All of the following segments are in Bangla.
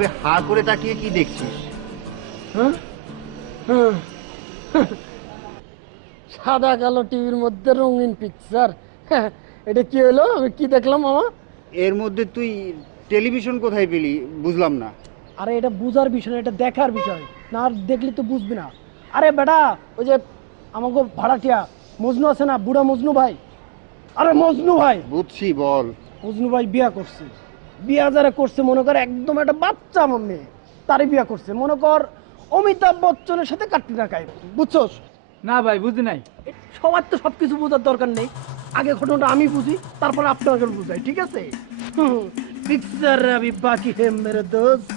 এভাবে হা করে তাকিয়ে কি দেখছিস? হ্যাঁ হ্যাঁ, সাদা কালো টিভির মধ্যে রঙিন পিকচার, এটা কি হলো? আমি কি দেখলাম মামা? এর মধ্যে তুই টেলিভিশন কোথায় পেলি বুঝলাম না। আরে এটা বুঝার বিষয় না, এটা দেখার বিষয়। না দেখলি তো বুঝবি না। আরে বেটা, ওই যে আমাকে ভাড়াটিয়া মজনু আছে না, বুড়া মজনু ভাই, আরে মজনু ভাই, বুঝছি, বল। মজনু ভাই বিয়া করছে। বিয়া যারা করছে মনে কর একদম একটা বাচ্চা আমার মেয়ে, তারই বিয়া করছে। মনে কর অমিতাভ বচ্চনের সাথে কাটরিনা কাইফ, বুঝছস? না ভাই বুঝি নাই। সবার তো সবকিছু বোঝার দরকার নেই, আগে ঘটনাটা আমি বুঝি, তারপর আপনাকে বুঝাই, ঠিক আছে? পিকচার আমি বাকি হে মেরে দোস্ত।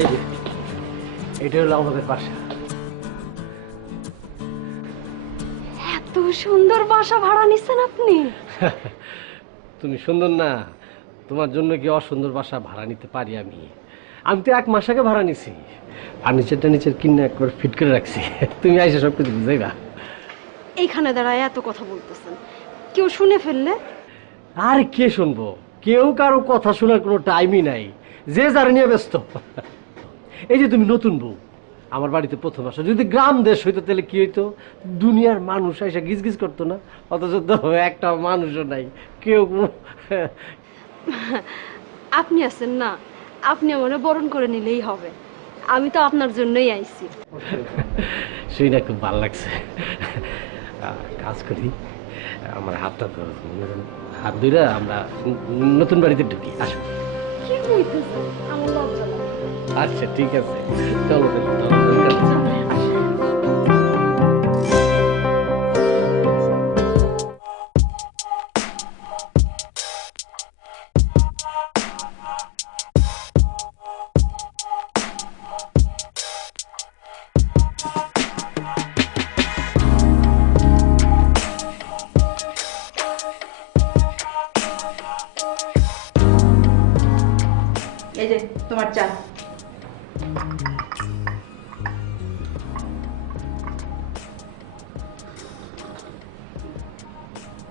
এই যে এটা হলো আমাদের বাসা। এত সুন্দর বাসা ভাড়া নিচ্ছেন আপনি? তুমি সুন্দর না, তোমার জন্য কি অসুন্দর বাসা ভাড়া নিতে পারি আমি? আমি তো 1 মাস আগে ভাড়া নিছি, ফার্নিচারটা নিচের কিনে একবার ফিট করে রাখছি। তুমি আইসা সব কিছু বুঝাইবা। এইখানে দাঁড়ায় এত কথা বলতেছেন, কেউ শুনে ফেললে? আর কে শুনবো? কেউ কারো কথা শোনার কোনো টাইমই নাই, যে যার নিয়ে ব্যস্ত। এই যে তুমি নতুন বউ, আমার বাড়িতে প্রথম আসা, যদি গ্রাম দেশ হইতো তাহলে কি হইতো? দুনিয়ার মানুষ এসে গিজ গিজ করতো না? অথচ তো একটা মানুষও নাই, কেউ আপনি আছেন না, আপনি আমার বরণ করে নিলেই হবে। আমি তো আপনার জন্যই আইছি। শুই না, খুব ভালো লাগছে। কাজ করি, আমার হাতটা ধরো, হাত ধরে আমরা নতুন বাড়িতে ঢুকি। আসো। কি হইতেছে? আমার লজ্জা লাগে। আচ্ছা ঠিক আছে, চলো চলো। এই যে তোমার চা।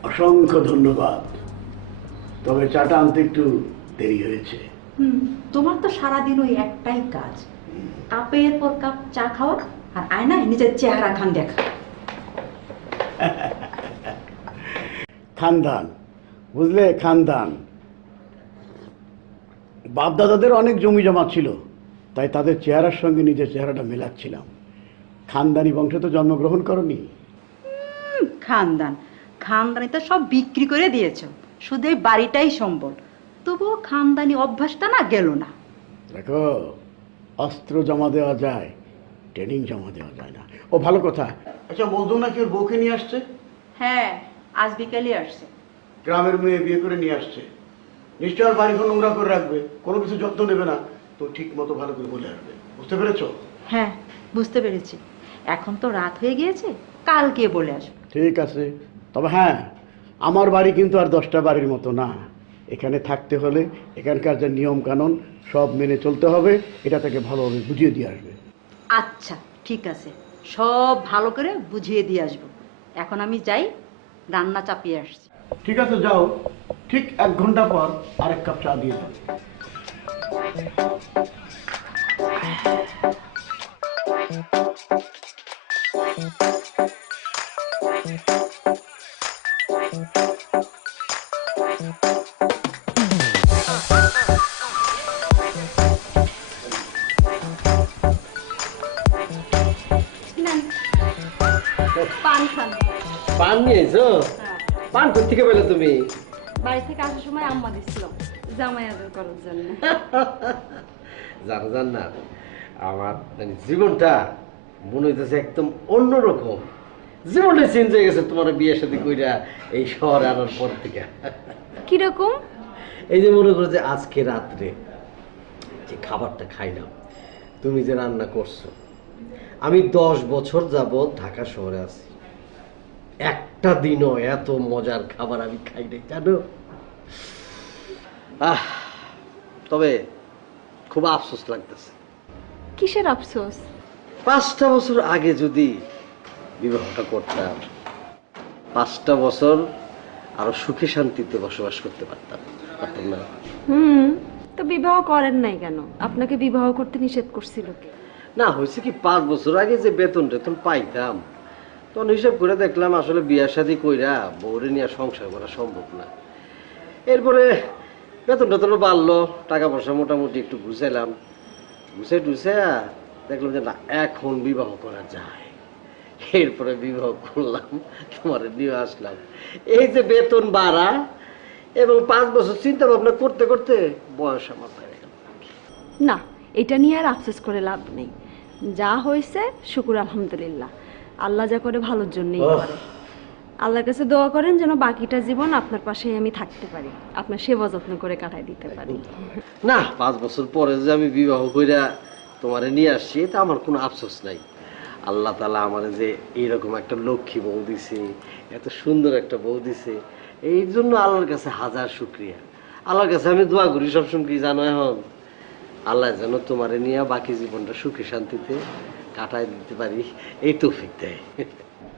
অসংখ্য ধন্যবাদ, তবে চাটা আনতে একটু দেরি হয়েছে। তোমার তো সারাদিন ওই একটাই কাজ, কাপের পর কাপ চা খাওয়া আর আয়নায় নিজের চেহারা খান দেখা। খানদান, বুঝলে, খানদান। বাপ দাদাদের অনেক জমি জমা ছিল, তাই তাদের চেহারার সঙ্গে নিজের চেহারাটা মেলাচ্ছিলাম। খানদানি বংশে তো জন্মগ্রহণ করনি। খানদান খানদানি তো সব বিক্রি করে দিয়েছো, শুধু এই বাড়িটাই সম্বল। তবুও খানদানি অভ্যাসটা না গেল না। দেখো, অস্ত্র জমা দেওয়া যায়, ট্রেনিং জমা দেওয়া যায় না। ও ভালো কথা। আচ্ছা, মধু নাকি ওর বউকে নিয়ে আসছে? হ্যাঁ, আজ বিকালে আসছে। গ্রামের মেয়ে বিয়ে করে নিয়ে আসছে, নিশ্চয় আর বাড়িঘর নোংরা করে রাখবে, কোনো কিছু যত্ন নেবে না। তো ঠিক মতো ভালো করে বলে আসবে, বুঝতে পেরেছো? হ্যাঁ, বুঝতে পেরেছি। এখন তো রাত হয়ে গিয়েছে, কালকে বলে আসবে। ঠিক আছে, তবে হ্যাঁ, আমার বাড়ি কিন্তু আর 10টা বাড়ির মতো না। এখানে থাকতে হলে এখানকার যে নিয়ম কানুন সব মেনে চলতে হবে, এটা থেকে ভালোভাবে বুঝিয়ে দিয়ে আসবে। আচ্ছা ঠিক আছে, সব ভালো করে বুঝিয়ে দিয়ে আসবো। এখন আমি যাই, রান্না চাপিয়ে আসছি। ঠিক আছে, যাও। ঠিক 1 ঘন্টা পর আরেক কাপ চা দিয়ে দাও। পান খান। পান নিয়েছো? পান কোথা থেকে পেলে তুমি? বাড়ি থেকে আসার সময় আম্মা দিছিল জামাই আদর করার জন্য। জানো জান না, আমার মানে জীবনটা মনে হইতেছে একদম অন্যরকম। জীবনটা চেঞ্জ হয়ে গেছে তোমার বিয়ের সাথে কইরা এই শহরে আনার পর থেকে। কিরকম? এই যে মনে করো যে আজকে রাত্রে যে খাবারটা খাইলাম, তুমি যে রান্না করছো, আমি 10 বছর যাবৎ ঢাকা শহরে আছি, একটা দিনও এত মজার খাবার আমি খাই নাই জানো। তবে খুব আফসোস লাগতেছে, কিসের আফসোস? 5টা বছর আগে যদি বিবাহটা করতাম, 5টা বছর আরো সুখে শান্তিতে বসবাস করতে পারতাম না। তো বিবাহ করেন নাই কেন? আপনাকে বিবাহ করতে নিষেধ করছিল কে? না, হয়েছে কি, 5 বছর আগে যে বেতন টেতন পাইতাম, তখন হিসাব করে দেখলাম আসলে বিয়া শাদী কইরা বউরে নিয়ে সংসার করা সম্ভব না। এরপরে বেতন টেতনও বাড়লো, টাকা পয়সা মোটামুটি একটু গুছাইলাম, গুছাই দেখলাম যে না, এখন বিবাহ করা যায়। এরপরে বিবাহ করলাম, তোমার নিয়ে আসলাম। এই যে বেতন বাড়া এবং 5 বছর চিন্তা ভাবনা করতে করতে বয়স আমার হয়ে গেল। না, এটা নিয়ে আর আফসোস করে লাভ নেই। যা হয়েছে শুকুর আলহামদুলিল্লাহ। আল্লাহ যা করে ভালোর জন্যই করে। আল্লাহর কাছে দোয়া করেন যেন বাকিটা জীবন আপনার পাশেই আমি থাকতে পারি, আপনার সেবা যত্ন করে কাটাই দিতে পারি। না, 5 বছর পরে যে আমি বিবাহ কইরা তোমারে নিয়ে আসছি, এটা আমার কোনো আফসোস নাই। আল্লাহ তাআলা আমারে যে এইরকম একটা লক্ষ্মী বউ দিছে, এত সুন্দর একটা বউ দিছে, এই জন্য আল্লাহর কাছে হাজার শুকরিয়া। আল্লাহর কাছে আমি দোয়া করি সবসময়, কি জানো, এখন আল্লাহ যেন তোমারে নিয়ে বাকি জীবনটা সুখে শান্তিতে কাটাই দিতে পারি, এই তৌফিক দেয়।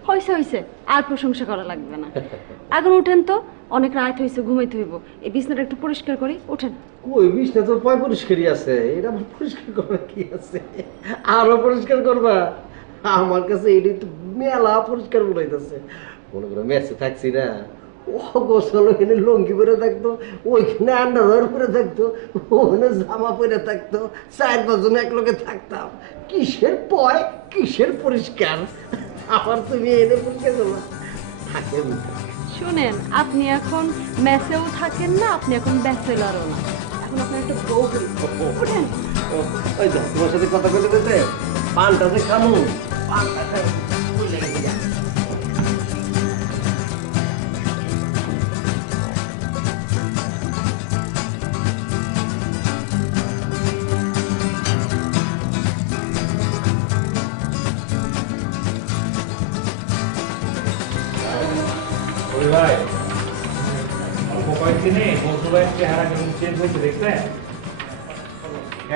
হয়েছে হয়েছে, আর প্রশংসা করা লাগবে না। এখন উঠেন তো, অনেক রাত হয়েছে, ঘুমাইতে হইব। এই বিছনাটা একটু পরিষ্কার করি, উঠেন। কই, বিছনা তো পয় পরিষ্কারই আছে, এটা আমার পরিষ্কার করার কি আছে? আরো পরিষ্কার করবা? আমার কাছে এটা একটু মেলা পরিষ্কার মনে হইতেছে। মনে করো মেসে থাকছি না, ও গোসল ওখানে লঙ্গি পরে থাকতো, ওইখানে আন্ডারওয়্যার পরে থাকতো, ওখানে জামা পরে থাকতো, 4-5 জন এক লগে থাকতাম। কিসের পয়, কিসের পরিষ্কার? আবার তুমি এনে পরিষ্কার করবা? থাকে শুনেন, আপনি এখন মেসেও থাকেন না, আপনি এখন ব্যাচেলরও না, এখন আপনার একটা বউ হয়েছে। উঠেন। ওই তো তোমার সাথে কথা বলতে বলতে পানটা যে খামু, পানটা খাই ভুলে গেছি। ভাই, অল্প কয়েকদিনে মজনু ভাইয়ের চেহারা কেমন চেঞ্জ হয়েছে দেখছেন?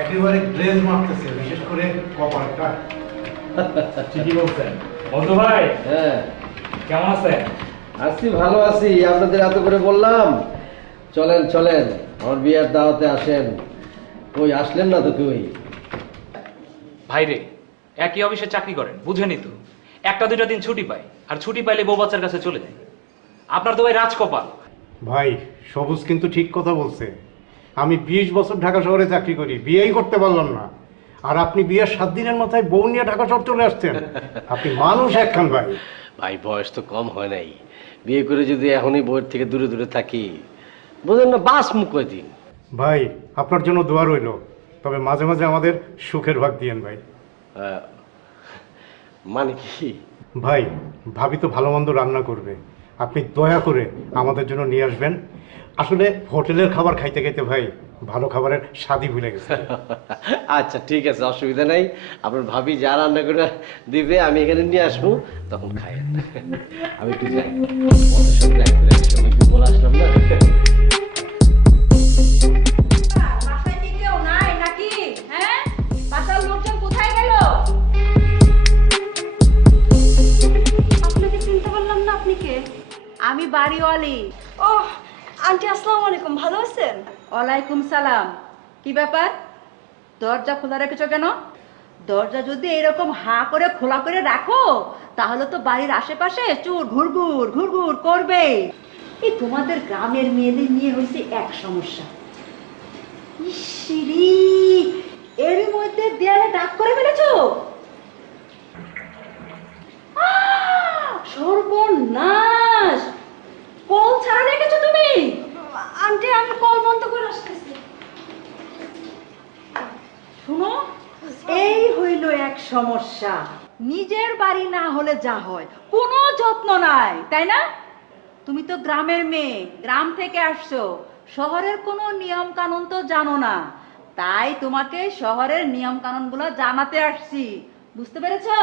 একেবারে গ্লেজ মারতেছে, বিশেষ করে কপালটা। ঠিকই বলছেন। মজনু ভাই, হ্যাঁ, কেমন আছেন? আছি, ভালো আছি। আপনাদের এত করে বললাম চলেন চলেন আমার বিয়ের দাওয়াতে আসেন, কই আসলেন না তো তুই? ভাই রে, একই অফিসে চাকরি করেন, বুঝেনি তো? 1-2 দিন ছুটি পাই, আর ছুটি পাইলে বউ বাচ্চার কাছে চলে যায়। আপনার তো ভাই রাজকপাল। ভাই, সবুজ কিন্তু ঠিক কথা বলছে। আমি 20 বছর ঢাকা শহরে চাকরি করি, বিয়েই করতে পারলাম না, আর আপনি বিয়ের 7 দিনের মাথায় বউ নিয়ে ঢাকা শহর চলে আসছেন। আপনি মানুষ একখান ভাই। ভাই, বয়স তো কম হয় নাই, বিয়ে করে যদি এখনই বউয়ের থেকে দূরে দূরে থাকি, বুঝলেন না, বাস মুখ কয়দিন। ভাই, আপনার জন্য দোয়া রইল, তবে মাঝে মাঝে আমাদের সুখের ভাগ দিয়েন ভাই। মানে কি? ভাই, ভাবি তো ভালো মন্দ রান্না করবে, আপনি দয়া করে আমাদের জন্য নিয়ে আসবেন। আসলে হোটেলের খাবার খাইতে খাইতে ভাই ভালো খাবারের স্বাদই ভুলে গেছে। আচ্ছা ঠিক আছে, অসুবিধা নাই। আপনার ভাবি যা রান্না করে দিবে আমি এখানে নিয়ে আসবো, তখন খাইয়েন। আমি একটু যাই, বলে আসলাম না। বাসায় কি কেউ নাই নাকি? হ্যাঁ, বাসার লোকজন কোথায় গেল? আপনাকে চিনতে পারলাম না, আপনি কে? আমি বাড়িওয়ালি। ও আন্টি, আসসালামু আলাইকুম, ভালো আছেন? ওয়ালাইকুম সালাম। কি ব্যাপার, দরজা খোলা রেখেছো কেন? দরজা যদি এরকম হা করে খোলা করে রাখো, তাহলে তো বাড়ির আশেপাশে চোর ঘুরঘুর ঘুরঘুর করবে। এই তোমাদের গ্রামের মেয়েদের নিয়ে হয়েছে এক সমস্যা। ইসিরি, এর মধ্যে দেয়ালে দাগ করে ফেলেছো। সর্বনাশ, কল ছাড়া রেখেছো তুমি। আন্টি, আমি কল বন্ধ করে আসতেছি। শুনো, এই হইল এক সমস্যা। নিজের বাড়ি না হলে যা হয়, কোনো যত্ন নাই, তাই না? তুমি তো গ্রামের মেয়ে, গ্রাম থেকে আসছো, শহরের কোনো নিয়ম কানুন তো জানো না, তাই তোমাকে শহরের নিয়ম কানুন গুলো জানাতে আসছি। বুঝতে পেরেছো?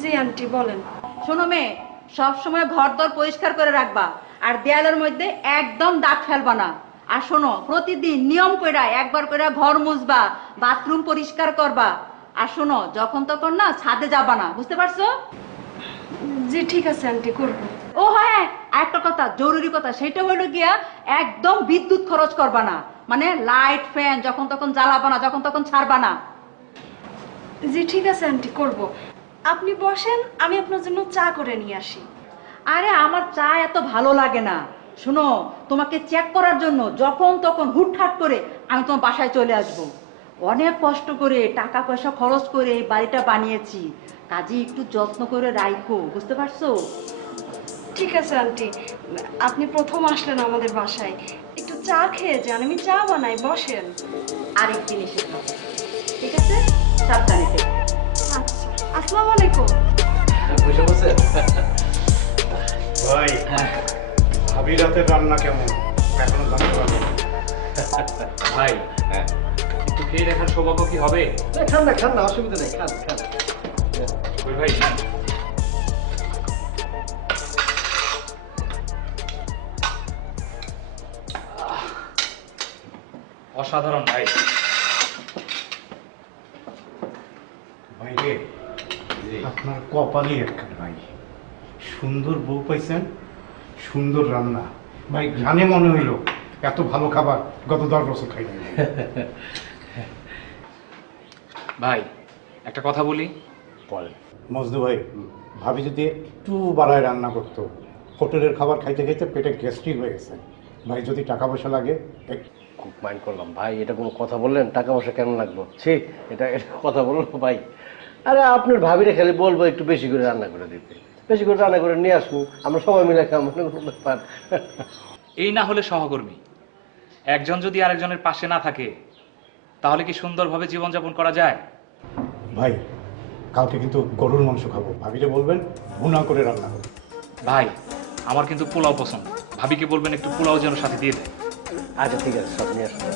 জি আন্টি বলেন। শোনো মেয়ে, সবসময় ঘর দর পরিষ্কার করে রাখবা, আর দেয়ালের মধ্যে একদম দাগ ফেলবা না। আর শোনো, প্রতিদিন নিয়ম কইরা একবার কইরা ঘর মুছবা, বাথরুম পরিষ্কার করবা। আর শোনো, যখন তখন না ছাদে যাবা না, বুঝতে পারছো? জি ঠিক আছে আন্টি, করবো। ও হ্যাঁ, একটা কথা, জরুরি কথা, সেটা হলো গিয়া একদম বিদ্যুৎ খরচ করবা না, মানে লাইট ফ্যান যখন তখন জ্বালাবা না, যখন তখন ছাড়বা না। জি ঠিক আছে আন্টি, করবো। আপনি বসেন, আমি আপনার জন্য চা করে নিয়ে আসি। আরে আমার চা এত ভালো লাগে না। শোনো, তোমাকে চেক করার জন্য যখন তখন হুটহাট করে আমি তোমার বাসায় চলে আসব। অনেক কষ্ট করে টাকা পয়সা খরচ করে এই বাড়িটা বানিয়েছি, কাজে একটু যত্ন করে রাখো, বুঝতে পারছো? ঠিক আছে আন্টি, আপনি প্রথম আসলেন আমাদের বাসায়, একটু চা খেয়ে যান, আমি চা বানাই, বসেন। আরেক জিনিসের কথা, ঠিক আছে? সাবধানে থেকো। আচ্ছা, আসসালামু আলাইকুম। বুঝে বসে ভাই, ভাবি রাতের রান্না কেমন এখনো জানতে পারবো না। ভাই একটু খেয়ে দেখার সৌভাগ্য কি হবে? খান না খান না, অসুবিধা নেই, খান খান। ওই ভাই অসাধারণ ভাই। ভাই রে, আপনার কপালই একখান ভাই, সুন্দর বউ পাইছেন, সুন্দর রান্না। ভাই ঘ্রাণে মনে হইল এত ভালো খাবার গত 10 বছর খাই নাই। ভাই একটা কথা বলি। মজনু ভাই, ভাবি যদি একটু বাড়ায় রান্না করতো, হোটেলের খাবার খাইতে খাইতে পেটে গ্যাস্ট্রিক হয়ে গেছে। ভাই যদি টাকা পয়সা লাগে খুব মাইন্ড করলাম ভাই, এটা কোনো কথা বললেন? টাকা পয়সা কেন লাগবো? ছি, এটা কথা বললো ভাই? আরে আপনার ভাবিরে খালি বলবো একটু বেশি করে রান্না করে দিতে, বেশি করে রান্না করে নিয়ে আসবো, আমরা সবাই মিলে খাবো, কোনো ব্যাপার। এই না হলে সহকর্মী, একজন যদি আরেকজনের পাশে না থাকে তাহলে কি সুন্দরভাবে জীবনযাপন করা যায়? ভাই কালকে কিন্তু গরুর মাংস খাবো, ভাবিরে বলবেন ভুনা করে রান্না করো। ভাই আমার কিন্তু পোলাও পছন্দ, ভাবিকে বলবেন একটু পোলাও যেন সাথে দিয়ে দেয়। আচ্ছা ঠিক আছে, সব নিয়ে আসবো।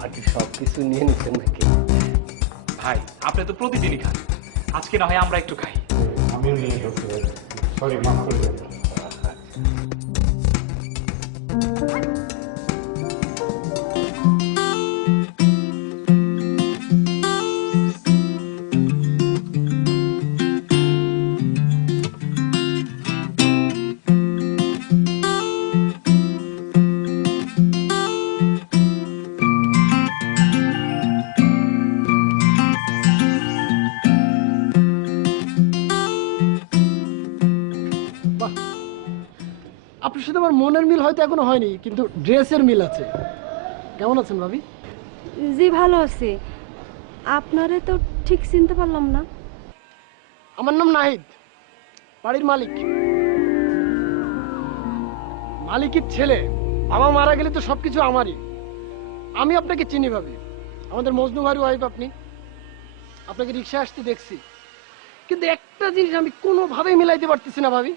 বাকি সব কিছু নিয়ে নিচ্ছেন নাকি? ভাই আপনি তো প্রতিদিনই খান, আজকে না হয় আমরা একটু খাই। আমিও নিয়ে ধরতে পারি, সরি, মাফ করে দেবেন। আপনার সাথে আমার মনের মিল হয়তো এখনো হয়নি, কিন্তু ড্রেসের মিল আছে। কেমন আছেন ভাবি? জি ভালো আছি। আপনারে তো ঠিক চিনতে পারলাম না। আমার নাম নাহিদ, বাড়ির মালিক, মালিকের ছেলে। বাবা মারা গেলে তো সবকিছু আমারই। আমি আপনাকে চিনি ভাবি, আমাদের মজনু ভাইয়ের ওয়াইফ আপনি। আপনাকে রিক্সা আসতে দেখছি, কিন্তু একটা জিনিস আমি কোনোভাবেই মিলাইতে পারতেছি না ভাবি।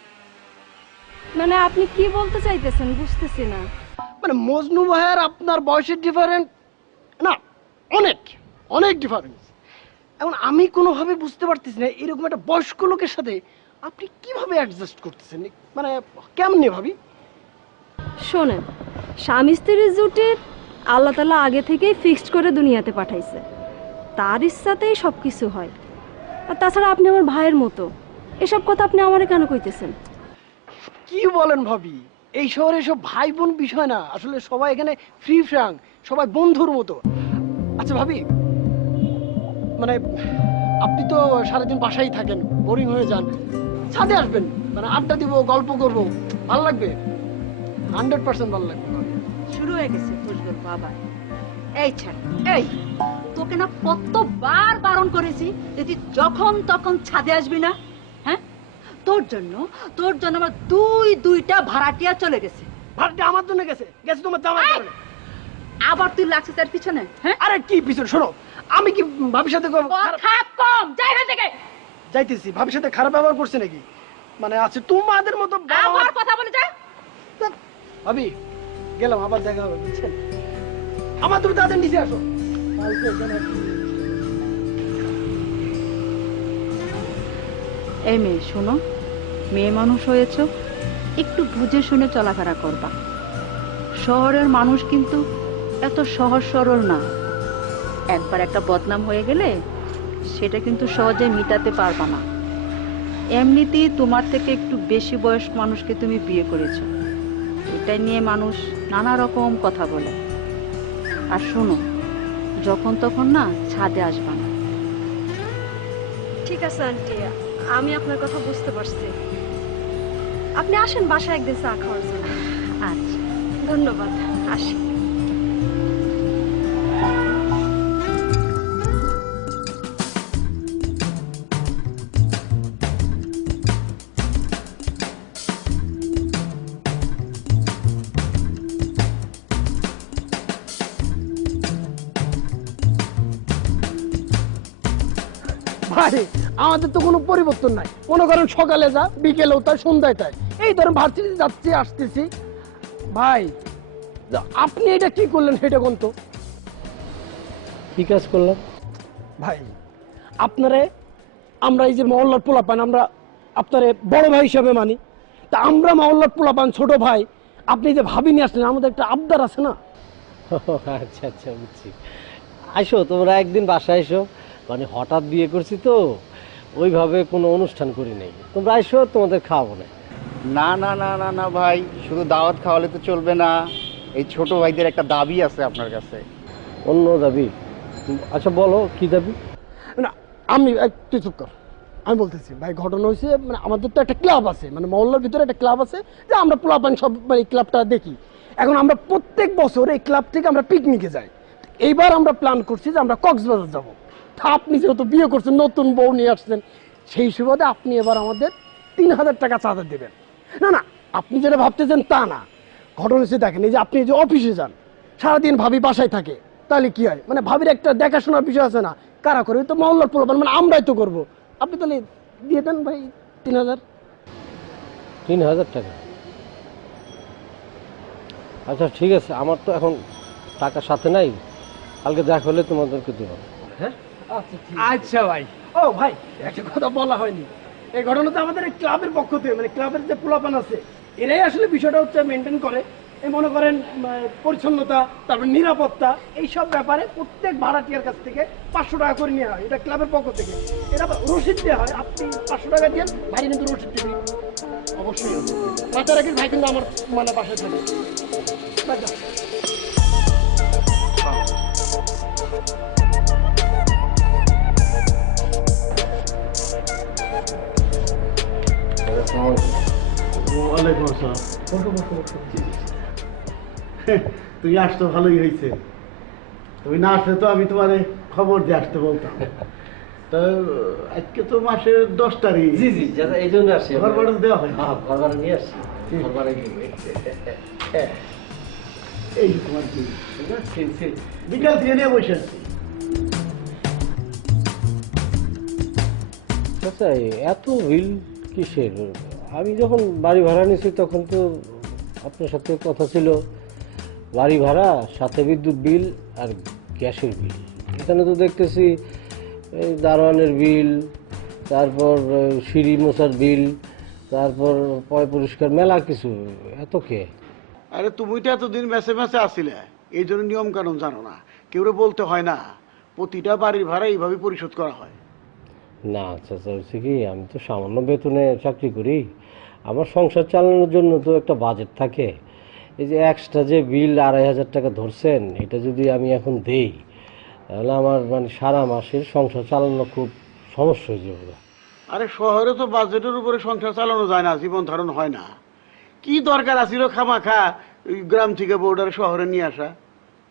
মানে আপনি কি বলতে চাইতেছেন বুঝতেছি না। মানে মজনু ভাইয়ের আপনার বয়সের ডিফারেন্ট না, অনেক অনেক ডিফারেন্স। এখন আমি কোনোভাবে বুঝতে পারতেছি না এরকম একটা বয়স্ক লোকের সাথে আপনি কিভাবে অ্যাডজাস্ট করতেছেন, মানে কেমনে ভাবি? শোনেন, স্বামী স্ত্রীর জুটি আল্লাহ তাআলা আগে থেকেই ফিক্সড করে দুনিয়াতে পাঠাইছে, তার ইচ্ছাতেই সব কিছু হয়। আর তাছাড়া আপনি আমার ভাইয়ের মতো, এসব কথা আপনি আমারে কেন কইতেছেন? কি বলেন ভাবি? এই শহরে এসব ভাই বোন বিষয় না, আসলে সবাই এখানে ফ্রি ফ্রাঙ্ক, সবাই বন্ধুর মতো। আচ্ছা ভাবি, মানে আপনি তো সারাদিন বাসায় থাকেন, বোরিং হয়ে যান, ছাদে আসবেন, মানে আড্ডা দিব, গল্প করব, ভালো লাগবে, 100% ভালো লাগবে। শুরু হয়ে গেছে খুশগর বাবা। এই ছাড়, এই তোকে না কতবার বারণ করেছি যে তুই যখন তখন ছাদে আসবি না, হ্যাঁ? তোর জন্য আমার দুইটা ভাড়াটিয়া চলে গেছে। ভাড়াটা আমার জন্য গেছে, গেছে তোমার জামাই কারণে। আবার তুই লাগছিস তার পিছনে, হ্যাঁ? আরে কি পিছনে? শোনো, আমি কি ভাবির সাথে কথা কম, যাই এখান থেকে। যাইতেছি, ভাবির সাথে খারাপ ব্যবহার করছে নাকি? মানে আছে তোমাদের মতো আবার কথা বলে যা। ভাবি, গেলাম, আবার দেখা হবে, বুঝছেন? আমার তুমি তাদের নিচে আসো। এই মেয়ে শোনো, মেয়ে মানুষ হয়েছ, একটু বুঝে শুনে চলাফেরা করবা। শহরের মানুষ কিন্তু এত সহজ সরল না। একবার একটা বদনাম হয়ে গেলে সেটা কিন্তু সহজে মিটাতে পারবা না। এমনিতেই তোমার থেকে একটু বেশি বয়স্ক মানুষকে তুমি বিয়ে করেছো, এটা নিয়ে মানুষ নানা রকম কথা বলে। আর শোনো, যখন তখন না ছাদে আসবা না। ঠিক আছে আন্টি, আমি আপনার কথা বুঝতে পারছি। আপনি আসেন বাসায় একদিন চা খাওয়ার জন্য। আচ্ছা, ধন্যবাদ, আসি। ভাই আমাদের তো কোনো পরিবর্তন নাই, মনে করেন সকালে যা, বিকেলেও তাই, সন্ধ্যায় তাই। এই ধরেন ভার্সিটি যাচ্ছি আসতেছি। ভাই আপনি এটা কি করলেন সেটা কোন তো? কি কাজ করলাম? ভাই আপনারে আমরা এই যে মহল্লার পোলাপান, আমরা আপনারে বড় ভাই হিসাবে মানি। তা আমরা মহল্লার পোলাপান, ছোট ভাই, আপনি যে ভাবি নিয়ে আসলেন, আমাদের একটা আবদার আছে না? আচ্ছা আচ্ছা, বুঝছি। আসো তোমরা একদিন বাসায় এসো, মানে হঠাৎ বিয়ে করছি তো, ওইভাবে কোনো অনুষ্ঠান করি নাই। তোমরা আসো, তোমাদের খাওয়াবো না। না না না না না ভাই, শুধু দাওয়াত খাওয়ালে তো চলবে না। এই ছোট ভাইদের একটা দাবি আছে আপনার কাছে। অন্য দাবি? আচ্ছা বলো, কি দাবি? না আমি একটু চুপ কর, আমি বলতেছি ভাই, ঘটনা হয়েছে মানে আমাদের তো একটা ক্লাব আছে, মানে মহল্লার ভিতরে একটা ক্লাব আছে, যে আমরা পোলাপান সব মানে ক্লাবটা দেখি। এখন আমরা প্রত্যেক বছর এই ক্লাব থেকে আমরা পিকনিকে যাই। এইবার আমরা প্ল্যান করছি যে আমরা কক্সবাজার যাব। তা আপনি যেহেতু বিয়ে করছেন, নতুন বউ নিয়ে আসছেন, সেই সুবাদে আপনি এবার আমাদের 3000 টাকা চাঁদা দেবেন। না না, আপনি যেটা ভাবতেছেন তা না। ঘটনা হচ্ছে দেখেন, এই যে আপনি যে অফিসে যান, সারাদিন ভাবি বাসায় থাকে, তাহলে কি হয়, মানে ভাবির একটা দেখাশোনার বিষয় আছে না, কারা করে? তো মহল্লার পোলাপান, মানে আমরাই তো করবো। আপনি তাহলে দিয়ে দেন ভাই 3000। 3000 টাকা? আচ্ছা ঠিক আছে, আমার তো এখন টাকা সাথে নাই, কালকে দেখা হলে তোমাদেরকে দেবো। হ্যাঁ আচ্ছা ভাই। ও ভাই, একটা কথা বলা হয়নি। এই ঘটনাতে আমাদের এই ক্লাবের পক্ষ থেকে, মানে ক্লাবের যে পোলাপান আছে, এরাই আসলে বিষয়টা হচ্ছে মেনটেন করে। এই মনে করেন পরিচ্ছন্নতা, তারপর নিরাপত্তা, এইসব ব্যাপারে প্রত্যেক ভাড়াটিয়ার কাছ থেকে 500 টাকা করে নেওয়া হয়, এটা ক্লাবের পক্ষ থেকে। এটা রসিদ দেওয়া হয়, আপনি 500 টাকা দিয়ে ভাই কিন্তু রসিদ দিবি। অবশ্যই মাথায় রাখিস, ভাই কিন্তু আমার মানে বাসায় থাকে। বাই যা। ওয়ালাইকুম আসসালাম। তুই আসতো ভালোই হয়েছে, তুমি না আসলে তো আমি তোমার খবর দিয়ে আসতে বলতাম। তা আজকে তো মাসের 10 তারিখ। জি জি, এই জন্য আসি। ঘর ভাড়া দেওয়া হয়? হ্যাঁ, ঘর ভাড়া নিয়ে আসছি। ঘর ভাড়া এই তোমার কি বিকাল থেকে নিয়ে বসে আছি। আচ্ছা, এত বিল কিসের? আমি যখন বাড়ি ভাড়া নিয়েছি তখন তো আপনার সাথে কথা ছিল বাড়ি ভাড়া, সাথে বিদ্যুৎ বিল আর গ্যাসের বিল। এখানে তো দেখতেছি এই দারোয়ানের বিল, তারপর সিঁড়ি মোছার বিল, তারপর পয় পরিষ্কার, মেলা কিছু। এত কে? আরে তুমি তো এতদিন মেসে মেসে আসছিলে, এই জন্য নিয়ম কানুন জানো না। কেউ বলতে হয় না, প্রতিটা বাড়ির ভাড়া এইভাবে পরিশোধ করা হয়। না আচ্ছা হচ্ছে কি, আমি তো সামান্য বেতনে চাকরি করি, আমার সংসার চালানোর জন্য তো একটা বাজেট থাকে। এই যে এক্সট্রা যে বিল 2500 টাকা ধরছেন, এটা যদি আমি এখন দেই তাহলে আমার মানে সারা মাসের সংসার চালানো খুব সমস্যা হয়ে যাবে। আরে শহরে তো বাজেটের উপরে সংসার চালানো যায় না, জীবন ধারণ হয় না। কি দরকার আছিল খামাখা গ্রাম থেকে বউডার শহরে নিয়ে আসা?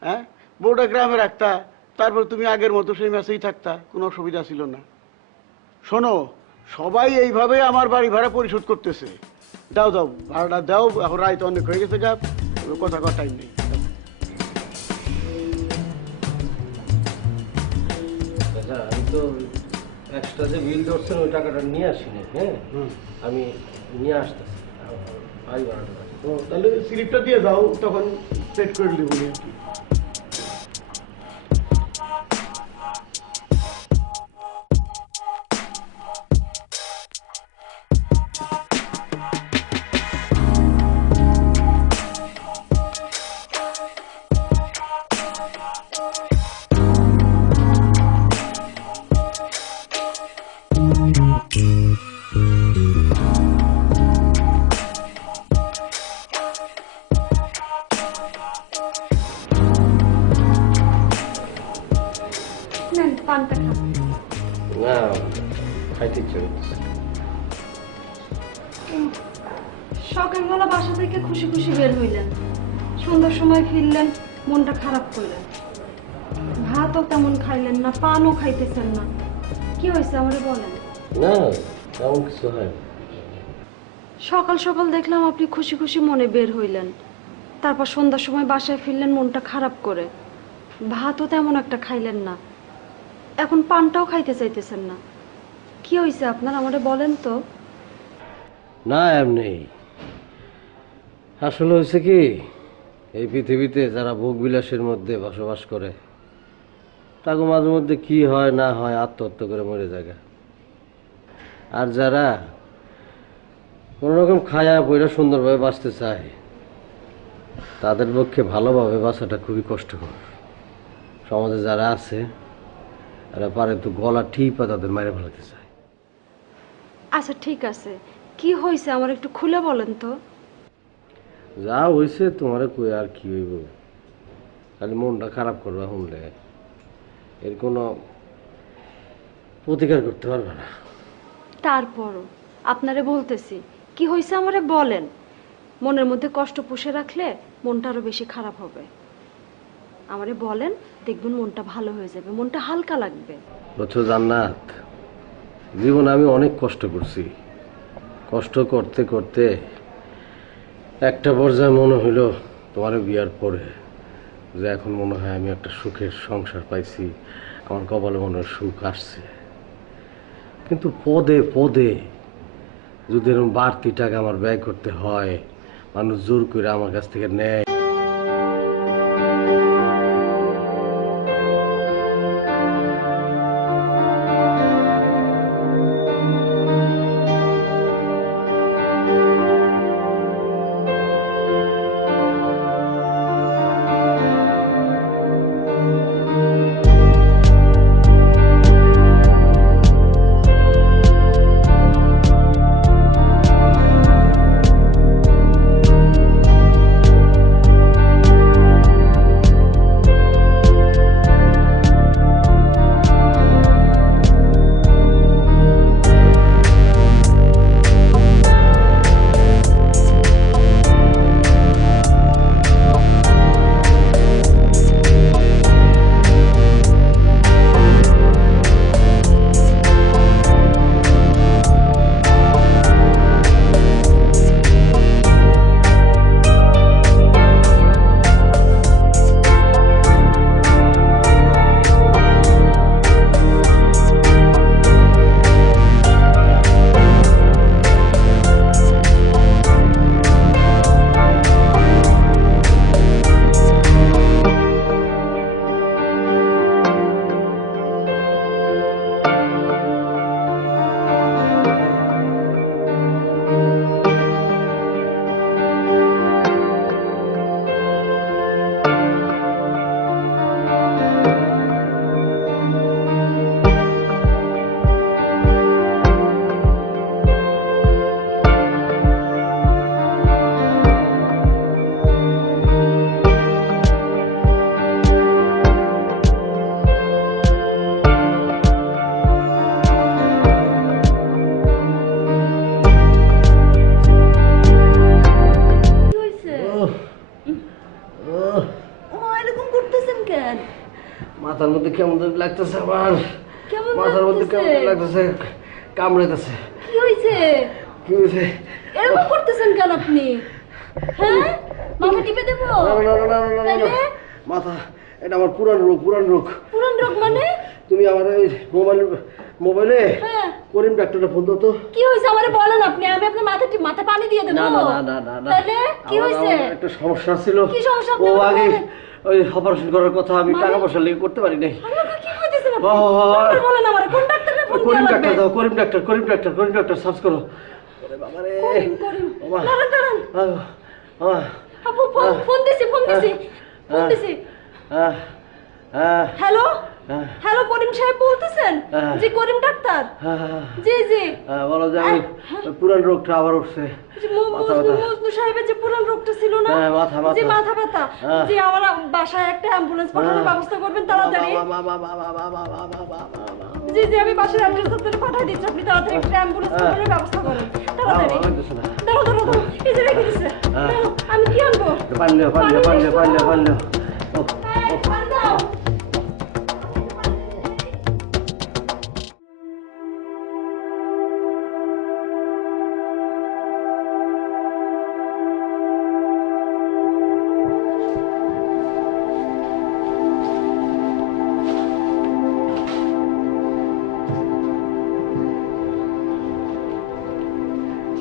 হ্যাঁ, বউডা গ্রামে রাখতা, তারপর তুমি আগের মতো সেই মেসেই থাকতা, কোনো অসুবিধা ছিল না। শোনো, সবাই এইভাবে আমার বাড়ি ভাড়া পরিশোধ করতেছে। দাও দাও ভাড়াটা দাও, এখন রায় তো অনেক হয়ে গেছে, গা কথা কর টাইম নেই। আমি তো এক্সট্রা যে বিল ধরছেন ওই টাকাটা নিয়ে আসিনি। হ্যাঁ, আমি নিয়ে আসতেছি বাড়ি ভাড়াটা। ও তাহলে স্লিপটা দিয়ে যাও, তখন সেট করে দেবো আর কি। নেন পানটা খান। না খাইতে ইচ্ছে করতেছে। সকালবেলা বাসা থেকে খুশি খুশি বের হইলেন, সন্ধ্যার সময় ফিরলেন মনটা খারাপ করলেন, ভাতও তেমন খাইলেন না, পানও খাইতেছেন না। কি হয়েছে আমারে বলেন। না তেমন কিছু হয় না। সকাল সকাল দেখলাম আপনি খুশি খুশি মনে বের হইলেন, তারপর সন্ধ্যার সময় বাসায় ফিরলেন মনটা খারাপ করে, ভাতও তেমন একটা খাইলেন না, এখন পানটাও খাইতে চাইতেছেন না। কি হয়েছে আপনার আমারে বলেন তো। না এমনি আসলে হয়েছে কি, এই পৃথিবীতে যারা ভোগ বিলাসের মধ্যে বসবাস করে তাকে মাঝে মধ্যে কি হয় না হয় আত্মহত্যা করে মরে যায়। আর যারা কোনোরকম খায়া পয়রা সুন্দরভাবে বাঁচতে চায় তাদের পক্ষে ভালোভাবে বাঁচাটা খুবই কষ্টকর। সমাজে যারা আছে এরা পারে তো গলা টিপা তাদের মারে ফেলাতে চায়। আচ্ছা ঠিক আছে, কি হয়েছে আমার একটু খুলে বলেন তো। যা হয়েছে তোমারে কই আর কি হইব, খালি মনটা খারাপ করবা শুনলে, এর কোনো প্রতিকার করতে পারবে না। তারপরও আপনারে বলতেছি, কি হয়েছে আমারে বলেন। মনের মধ্যে কষ্ট পুষে রাখলে মনটা আরো বেশি খারাপ হবে। আমারে বলেন, দেখবেন মনটা ভালো হয়ে যাবে, মনটা হালকা লাগবে। বুঝছো জান্নাত, জীবনে আমি অনেক কষ্ট করছি, কষ্ট করতে করতে একটা পর্যায়ে মনে হইল তোমার বিয়ার পরে যে এখন মনে হয় আমি একটা সুখের সংসার পাইছি, আমার কপালে মনে হয় সুখ আসছে। কিন্তু পদে পদে যদি এরকম বাড়তি টাকা আমার ব্যয় করতে হয়, মানুষ জোর করে আমার কাছ থেকে নেয়, মাথার মধ্যে কেমন লাগতেছে, আমার মাথার মধ্যে কেমন লাগতেছে, কামড়াইতেছে। কি হয়েছে? কি হয়েছে? এরকম করতেছেন কেন আপনি? হ্যাঁ, মাথা টিপে দেবো? মাথা, এটা আমার পুরান রোগ। পুরান রোগ মানে? তুমি আমার ওই মোবাইলে করিম ডাক্তারটা ফোন দাও তো। কি হয়েছে আমারে বলেন আপনি, আমি আপনার মাথা পানি দিয়ে দেবো। না না না না না, তাহলে কি হয়েছে? একটা সমস্যা ছিল। কি সমস্যা? ও আগে ওই অপারেশন করার কথা, আমি টাকা পয়সা লেগে করতে পারি নাই। কি কইতেছেন আপনি? বলেন আমারে কোন ডাক্তারের ফোন করিম দিতে ডাক্তার লাগবে? দাও, করিম ডাক্তার সার্চ করো। ওরে বাবা রে, করিম ওমা দাঁড়ান। আপু ফোন দিছি। হ্যালো, হ্যালো করিম সাহেব বলতেছেন? জি করিম ডাক্তার। জি জি। বলো যে আমি পুরান রোগটা আবার উঠছে। মজনু সাহেবের যে পুরান রোগটা ছিল না? জি মাথা ব্যথা। জি আমার বাসায় একটা অ্যাম্বুলেন্স পাঠানোর ব্যবস্থা করবেন তাড়াতাড়ি। জি জি আমি বাসায় অ্যাম্বুলেন্স আপনাকে পাঠিয়ে দিচ্ছি, আপনি তাড়াতাড়ি একটা অ্যাম্বুলেন্স পাঠানোর ব্যবস্থা করেন তাড়াতাড়ি। দাঁড়াও দাঁড়াও দাঁড়াও, এই যে রেখে দিচ্ছে। আমি কি আনবো? পানি দাও।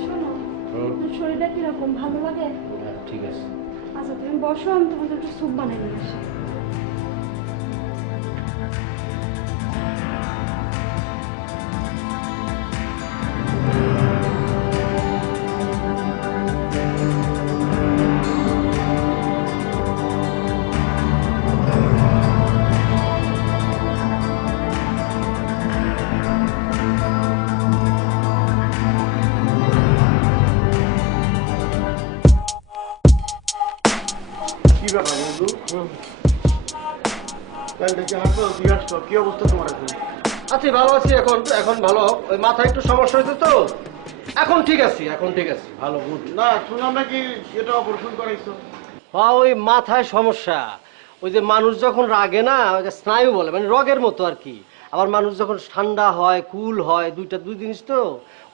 শোনো, তোর শরীরটা কিরকম, ভালো লাগে? ঠিক আছে। আচ্ছা তুমি বসো, আমি তোমাদের একটু স্যুপ বানিয়ে নিয়ে আসি। কি ব্যাপার বন্ধু? দেখি হাসপাতাল দিয়ে আসছো, কি অবস্থা তোমার এখন? আছি, ভালো আছি এখন। এখন ভালো। ওই মাথায় একটু সমস্যা হয়েছে তো, এখন ঠিক আছি। ভালো গুড। না শুনলাম নাকি এটা অপারেশন করাইছো। ওই মাথায় সমস্যা, ওই যে মানুষ যখন রাগে না, ওই যে স্নায়ু বলে, মানে রগের মতো আর কি। আবার মানুষ যখন ঠান্ডা হয়, কুল হয়, দুই জিনিস তো।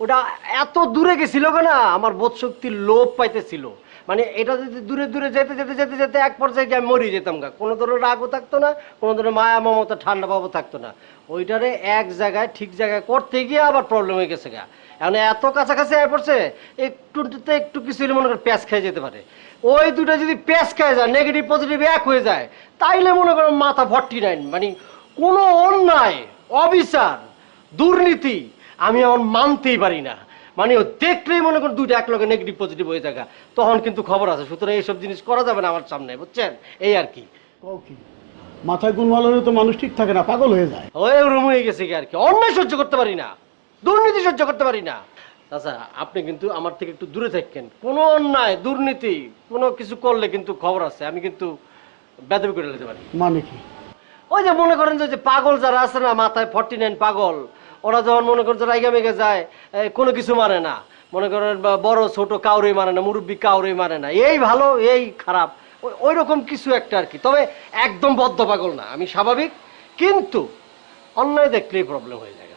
ওটা এত দূরে গেছিল না, আমার বোধ শক্তির লোপ পাইতেছিল। মানে এটা যদি দূরে দূরে যেতে এক পর্যায়ে গিয়ে আমি মরিয়ে যেতাম গা। কোনো ধরনের রাগও থাকতো না, কোনো ধরনের মায়া মমতা ঠান্ডা ভাবও থাকতো না। ওইটারে এক জায়গায় ঠিক জায়গায় করতে গিয়ে আবার প্রবলেম হয়ে গেছে গা। এখন এত কাছাকাছি হয়ে পড়ছে, একটু কিছু মনে করে প্যাঁচ খেয়ে যেতে পারে। ওই দুটো যদি প্যাঁচ খেয়ে যায়, নেগেটিভ পজিটিভ এক হয়ে যায়, তাইলে মনে করো মাথা 49। মানে কোনো অন্যায়, অবিচার, দুর্নীতি আমি আমার মানতেই পারি না। মানে দেখলেই মনে করুন দুইটা এক লগে নেগেটিভ পজিটিভ হয়ে যায়, তখন কিন্তু খবর আছে। সুতরাং এইসব জিনিস করা যাবে না আমার সামনে, বুঝছেন? এই আর কি। মাথায় গুণ ভালো হলে তো মানুষ ঠিক থাকে না, পাগল হয়ে যায়। ওই রুম হয়ে গেছে কি আর কি। অন্যায় সহ্য করতে পারি না, দুর্নীতি সহ্য করতে পারি না। আচ্ছা আপনি কিন্তু আমার থেকে একটু দূরে থাকেন। কোনো অন্যায়, দুর্নীতি কোনো কিছু করলে কিন্তু খবর আছে, আমি কিন্তু বেদবি করে নিতে পারি। মানে কি? ওই যে মনে করেন যে পাগল যারা আছে না, মাথায় 49 পাগল, ওরা যখন মনে করেন যে রাইগা মেগে যায়, কোনো কিছু মানে না। মনে করেন বড় ছোট কাউরেই মানে না, মুরব্বী কাউরেই মানে না, এই ভালো এই খারাপ, ওই রকম কিছু একটা আর কি। তবে একদম বদ্ধ পাগল না, আমি স্বাভাবিক। কিন্তু অন্যায় দেখলেই প্রবলেম হয়ে যায়।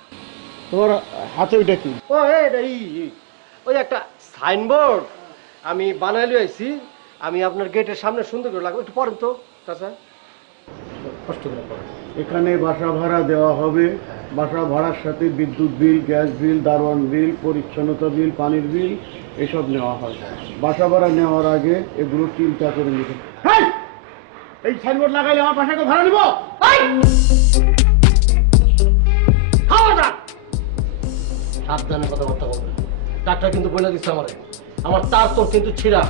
তোমার হাতে ওইটা কি? ওই একটা সাইনবোর্ড আমি বানাই লইছি, আমি আপনার গেটের সামনে সুন্দর করে লাগবে। একটু পড়েন তো চাচা, কষ্ট করে পড়েন। এখানে বাসা ভাড়া দেওয়া হবে, বাসা ভাড়ার সাথে বিদ্যুৎ বিল, গ্যাস বিল, দারোয়ান বিল, পরিচ্ছন্নতা বিল, পানির বিল এসব নেওয়া হয়। বাসা ভাড়া নেওয়ার আগে এগুলো চিন্তা করে নেবেন। এই সাইনবোর্ড লাগাইলে আমার বাসাকে ভাড়া নিব? সাবধানে কথাবার্তা বলবেন। ডাক্তার কিন্তু বলে দিচ্ছে আমারে, আমার তার তোর কিন্তু ছিঁড়া।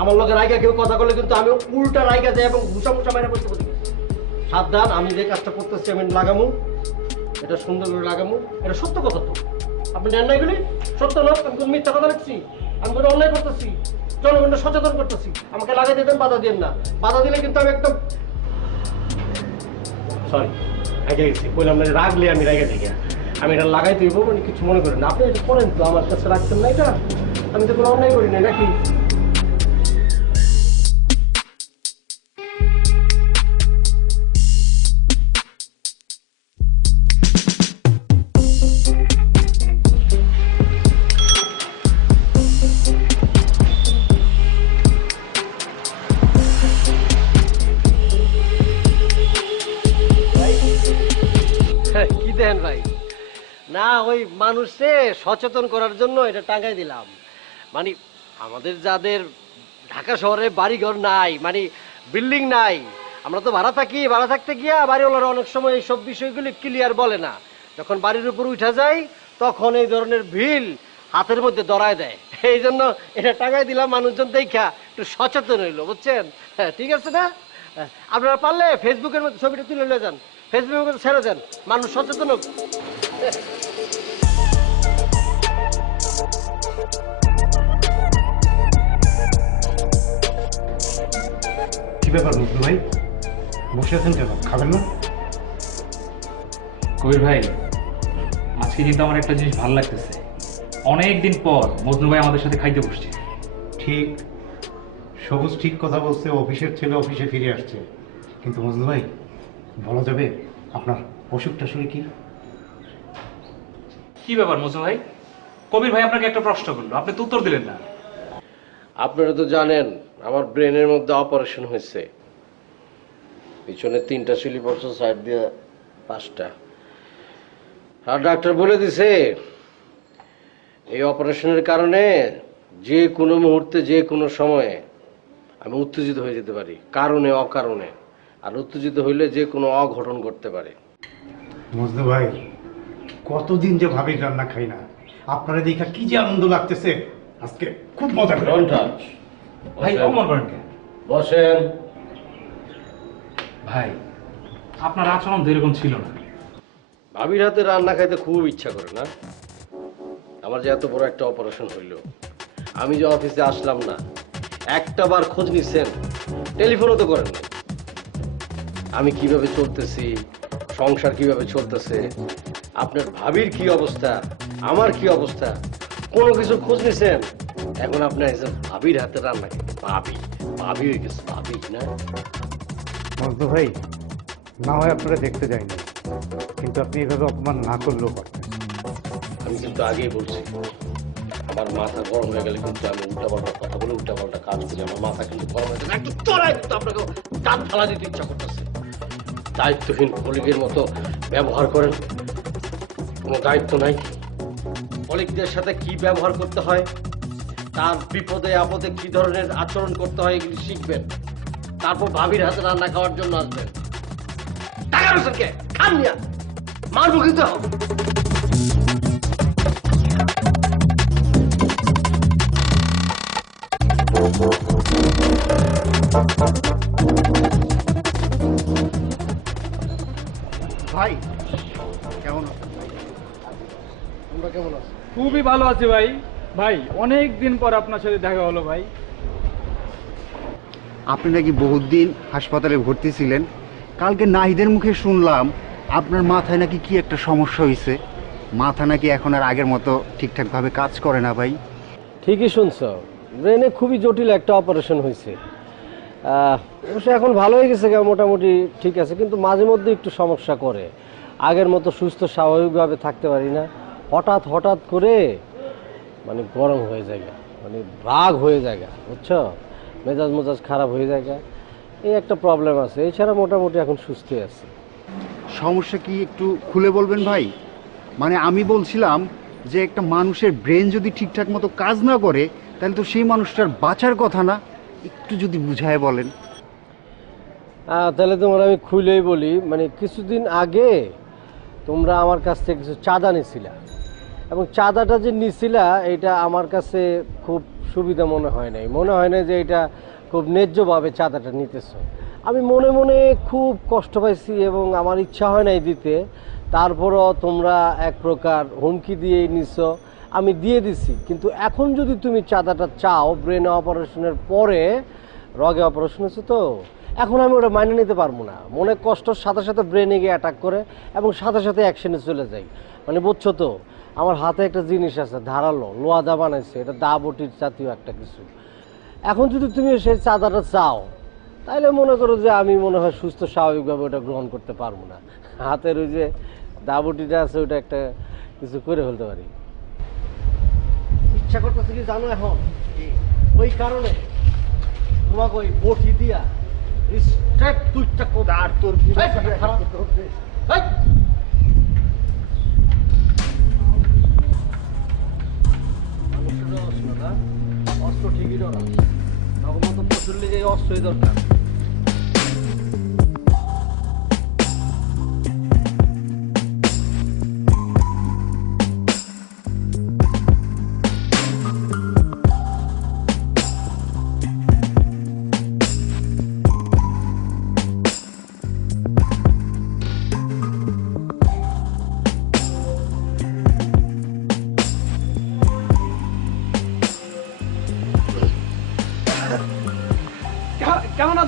আমার লগে রাইগা কেউ কথা বলে কিন্তু আমি উল্টা রাইগা যাই এবং ঘুষা মুষা মেরে বসতে পারি। সাবধান, আমি যে কাজটা করতেছি আমি লাগামু, এটা সুন্দর করে লাগামু। এটা সত্য কথা তো, আপনি নেন না এগুলি? সত্য না, আমি কোনো মিথ্যা কথা লিখছি? আমি কোনো অন্যায় করতেছি, জনগণকে সচেতন করতেছি। আমাকে লাগাই দিতেন, বাধা দিন না। বাধা দিলে কিন্তু আমি একদম সরি রাইগা গেছি। বললাম না রাগলে আমি রাইগা থেকে আমি এটা লাগাই দিব, মানে কিছু মনে করেন না। আপনি এটা করেন তো, আমার কাছে রাখছেন না এটা, আমি তো কোনো অন্যায় করি না নাকি? কি দেন ভাই? না ওই মানুষে সচেতন করার জন্য এটা টাঙ্গাই দিলাম। মানে আমাদের যাদের ঢাকা শহরে বাড়িঘর নাই, মানে বিল্ডিং নাই, আমরা তো ভাড়া থাকি, ভাড়া থাকতে গিয়া বাড়িওয়ালারা অনেক সময় এইসব বিষয়গুলি ক্লিয়ার বলে না। যখন বাড়ির উপর উঠা যায় তখন এই ধরনের ভিল হাতের মধ্যে ধরায় দেয়। এই জন্য এটা টাঙ্গাই দিলাম, মানুষজন দেখা একটু সচেতন হইলো, বুঝছেন? হ্যাঁ ঠিক আছে না? আপনারা পারলে ফেসবুকের মধ্যে ছবিটা তুলে নিয়ে যান, ফেসবুকে ছেড়ে দেন, মানুষ সচেতন হোক। কি ব্যাপার মুসলিম ভাই, বসে আছেন কেন? খাবেন না? কবির ভাই, আজকে কিন্তু আমার একটা জিনিস ভালো লাগতেছে। অনেক দিন পর মজনু ভাই আমাদের সাথে খাইতে বসছে। ঠিক, সবুজ ঠিক কথা বলছে, অফিসের ছেলে অফিসে ফিরে আসছে। কিন্তু মজনু ভাই, বলা যাবে আপনার অসুখটা আসলে কি? কি ব্যাপার মজনু ভাই? কবির ভাই আপনাকে একটা প্রশ্ন করলো, আপনি তো উত্তর দিলেন না। আপনারা তো জানেন আমার ব্রেনের মধ্যে অপারেশন হয়েছে, পিছনে 3টা সিলি পড়ছে, সাইড দিয়ে 5টা। আর ডাক্তার বলে দিছে এই অপারেশনের কারণে যে কোনো মুহূর্তে যে কোনো সময়ে আমি উত্তেজিত হয়ে যেতে পারি, কারণে অকারণে। আর উত্তেজিত হইলে যে কোনো অঘটন ঘটতে পারে। মজনু ভাই, কতদিন যে ভাবির রান্না খাই না, আপনারা দেখা কি যে আনন্দ লাগতেছে, আজকে খুব মজা করে। ভাই অমর করেন কেন? বসেন। ভাই আপনার আচরণ তো এরকম ছিল না। ভাবির হাতে রান্না খাইতে খুব ইচ্ছা করে না? আমার যে এত বড় একটা অপারেশন হইল, আমি যে অফিসে আসলাম না, একটা বার খোঁজ নিচ্ছেন, টেলিফোনও তো করেন না। আমি কিভাবে চলতেছি, সংসার কিভাবে চলতেছে, আপনার ভাবির কি অবস্থা, আমার কি অবস্থা, কোনো কিছু খোঁজ নিছেন? এখন আপনি একজন ভাবির হাতে রান্না খেতে, ভাবি হয়ে গেছে, ভাবি না? মজনু ভাই, না হয় আপনারা দেখতে যায়নি, কিন্তু আপনি এভাবে অপমান না করলেও পারতেন। আমি কিন্তু আগেই বলছি, আমার মাথা গরম হয়ে গেলে কিন্তু আমি উল্টাপাল্টা কথা বলে উল্টাপাল্টা কাজ করি, আমার মাথা কিন্তু গরম হয়ে গেলে একটু চড়াই কিন্তু আপনাকে দাঁত ফালা দিতে ইচ্ছা করতেছে। দায়িত্বহীন কলিগের মতো ব্যবহার করেন, কোনো দায়িত্ব নাই। কলিগদের সাথে কি ব্যবহার করতে হয়, তার বিপদে আপদে কি ধরনের আচরণ করতে হয়, এগুলি শিখবেন। তারপর ভাবির হাতে রান্না খাওয়ার জন্য আসবেন। টাকা রয়েছেন কে? খান নিয়া মারবো কিন্তু। ভাই কেমন আছেন? তোমরা কেমন আছো? খুবই ভালো আছে ভাই। ভাই অনেক দিন পর আপনার সাথে দেখা হলো ভাই। আপনি নাকি বহুত দিন হাসপাতালে ভর্তি ছিলেন। কালকে নাহিদের মুখে শুনলাম আপনার মাথায় নাকি কি একটা সমস্যা হয়েছে। মাথা নাকি এখন আর আগের মতো ঠিকঠাকভাবে কাজ করে না ভাই। ঠিকই শুনছ, ব্রেনে খুবই জটিল একটা অপারেশন হয়েছে। অবশ্য এখন ভালো হয়ে গেছে, মোটামুটি ঠিক আছে, কিন্তু মাঝে মধ্যে একটু সমস্যা করে। আগের মতো সুস্থ স্বাভাবিকভাবে থাকতে পারি না। হঠাৎ হঠাৎ করে মানে গরম হয়ে যায়, মানে রাগ হয়ে যায়, বুঝছো, মেজাজ মেজাজ খারাপ হয়ে যায়, এই একটা প্রবলেম আছে। এছাড়া মোটামুটি এখন সুস্থ আছে। সমস্যা কি একটু খুলে বলবেন ভাই? মানে আমি বলছিলাম যে একটা মানুষের ব্রেন যদি ঠিকঠাক মতো কাজ না করে তাহলে তো সেই মানুষটার বাঁচার কথা না। একটু যদি বুঝায় বলেন। তাহলে তোমার আমি খুলেই বলি, মানে কিছুদিন আগে তোমরা আমার কাছ থেকে কিছু চাঁদা নিছিলা, এবং চাঁদাটা যে নিছিলা এটা আমার কাছে খুব সুবিধা মনে হয় নাই যে এটা খুব ন্যায্যভাবে চাঁদাটা নিতেছ। আমি মনে মনে খুব কষ্ট পাইছি এবং আমার ইচ্ছা হয় নাই দিতে। তারপরও তোমরা এক প্রকার হুমকি দিয়েই নিছো, আমি দিয়ে দিছি। কিন্তু এখন যদি তুমি চাঁদাটা চাও, ব্রেন অপারেশনের পরে, রগে অপারেশন হচ্ছে তো, এখন আমি ওটা মাইনে নিতে পারবো না। মনে কষ্টর সাথে সাথে ব্রেনে গিয়ে অ্যাটাক করে এবং সাথে সাথে অ্যাকশনে চলে যাই। মানে বুঝছো তো, আমার হাতে একটা জিনিস আছে ধারালো, লোহা দা বানাইছে, এটা দা বটির জাতীয় একটা কিছু। এখন যদি তুমি সেই চাঁদাটা চাও, তাহলে মনে করো যে আমি মনে হয় সুস্থ স্বাভাবিকভাবে ওটা গ্রহণ করতে পারবো না। হাতের ওই যে দা বটিটা আছে, ওইটা একটা কিছু করে ফেলতে পারি। ইচ্ছা করতেছে কি জানো এখন? ওই কারণে তোমাকে ওই বটি দিয়া স্ট্রেট দুইটা কোদার তোর অস্ত্র ঠিকই ডরা, তখন মতো প্রচুর লেগে অস্ত্রই দরকার।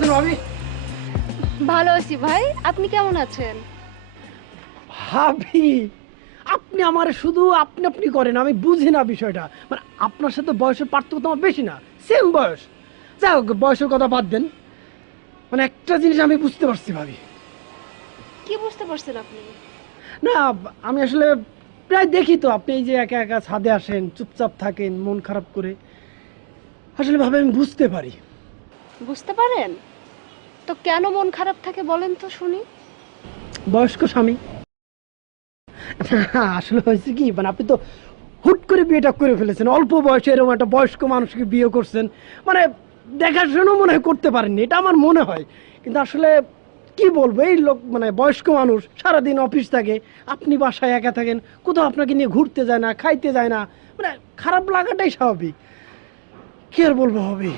আছেন ভাবি? ভালো আছি ভাই, আপনি কেমন আছেন? ভাবি আপনি আমার শুধু আপনি আপনি করেন, আমি বুঝি না বিষয়টা। মানে আপনার সাথে বয়সের পার্থক্য তো আমার বেশি না, সেম বয়স। যাই হোক, বয়সের কথা বাদ দেন। মানে একটা জিনিস আমি বুঝতে পারছি ভাবি। কি বুঝতে পারছেন আপনি? না, আমি আসলে প্রায় দেখি তো আপনি এই যে একা একা ছাদে আসেন, চুপচাপ থাকেন, মন খারাপ করে। আসলে ভাবে আমি বুঝতে পারি। বুঝতে পারেন? তো কেন মন খারাপ থাকে বলেন তো শুনি। বয়স্ক স্বামী। আসলে হয়েছে কি, মানে আপনি তো হুট করে বিয়েটা করে ফেলেছেন, অল্প বয়সে এরকম একটা বয়স্ক মানুষকে বিয়ে করছেন, মানে দেখাশোনা মনে হয় করতে পারেননি, এটা আমার মনে হয়। কিন্তু আসলে কি বলবো, এই লোক মানে বয়স্ক মানুষ সারাদিন অফিস থাকে, আপনি বাসায় একা থাকেন, কোথাও আপনাকে নিয়ে ঘুরতে যায় না, খাইতে যায় না, মানে খারাপ লাগাটাই স্বাভাবিক। কি আর বলবো ভাবি,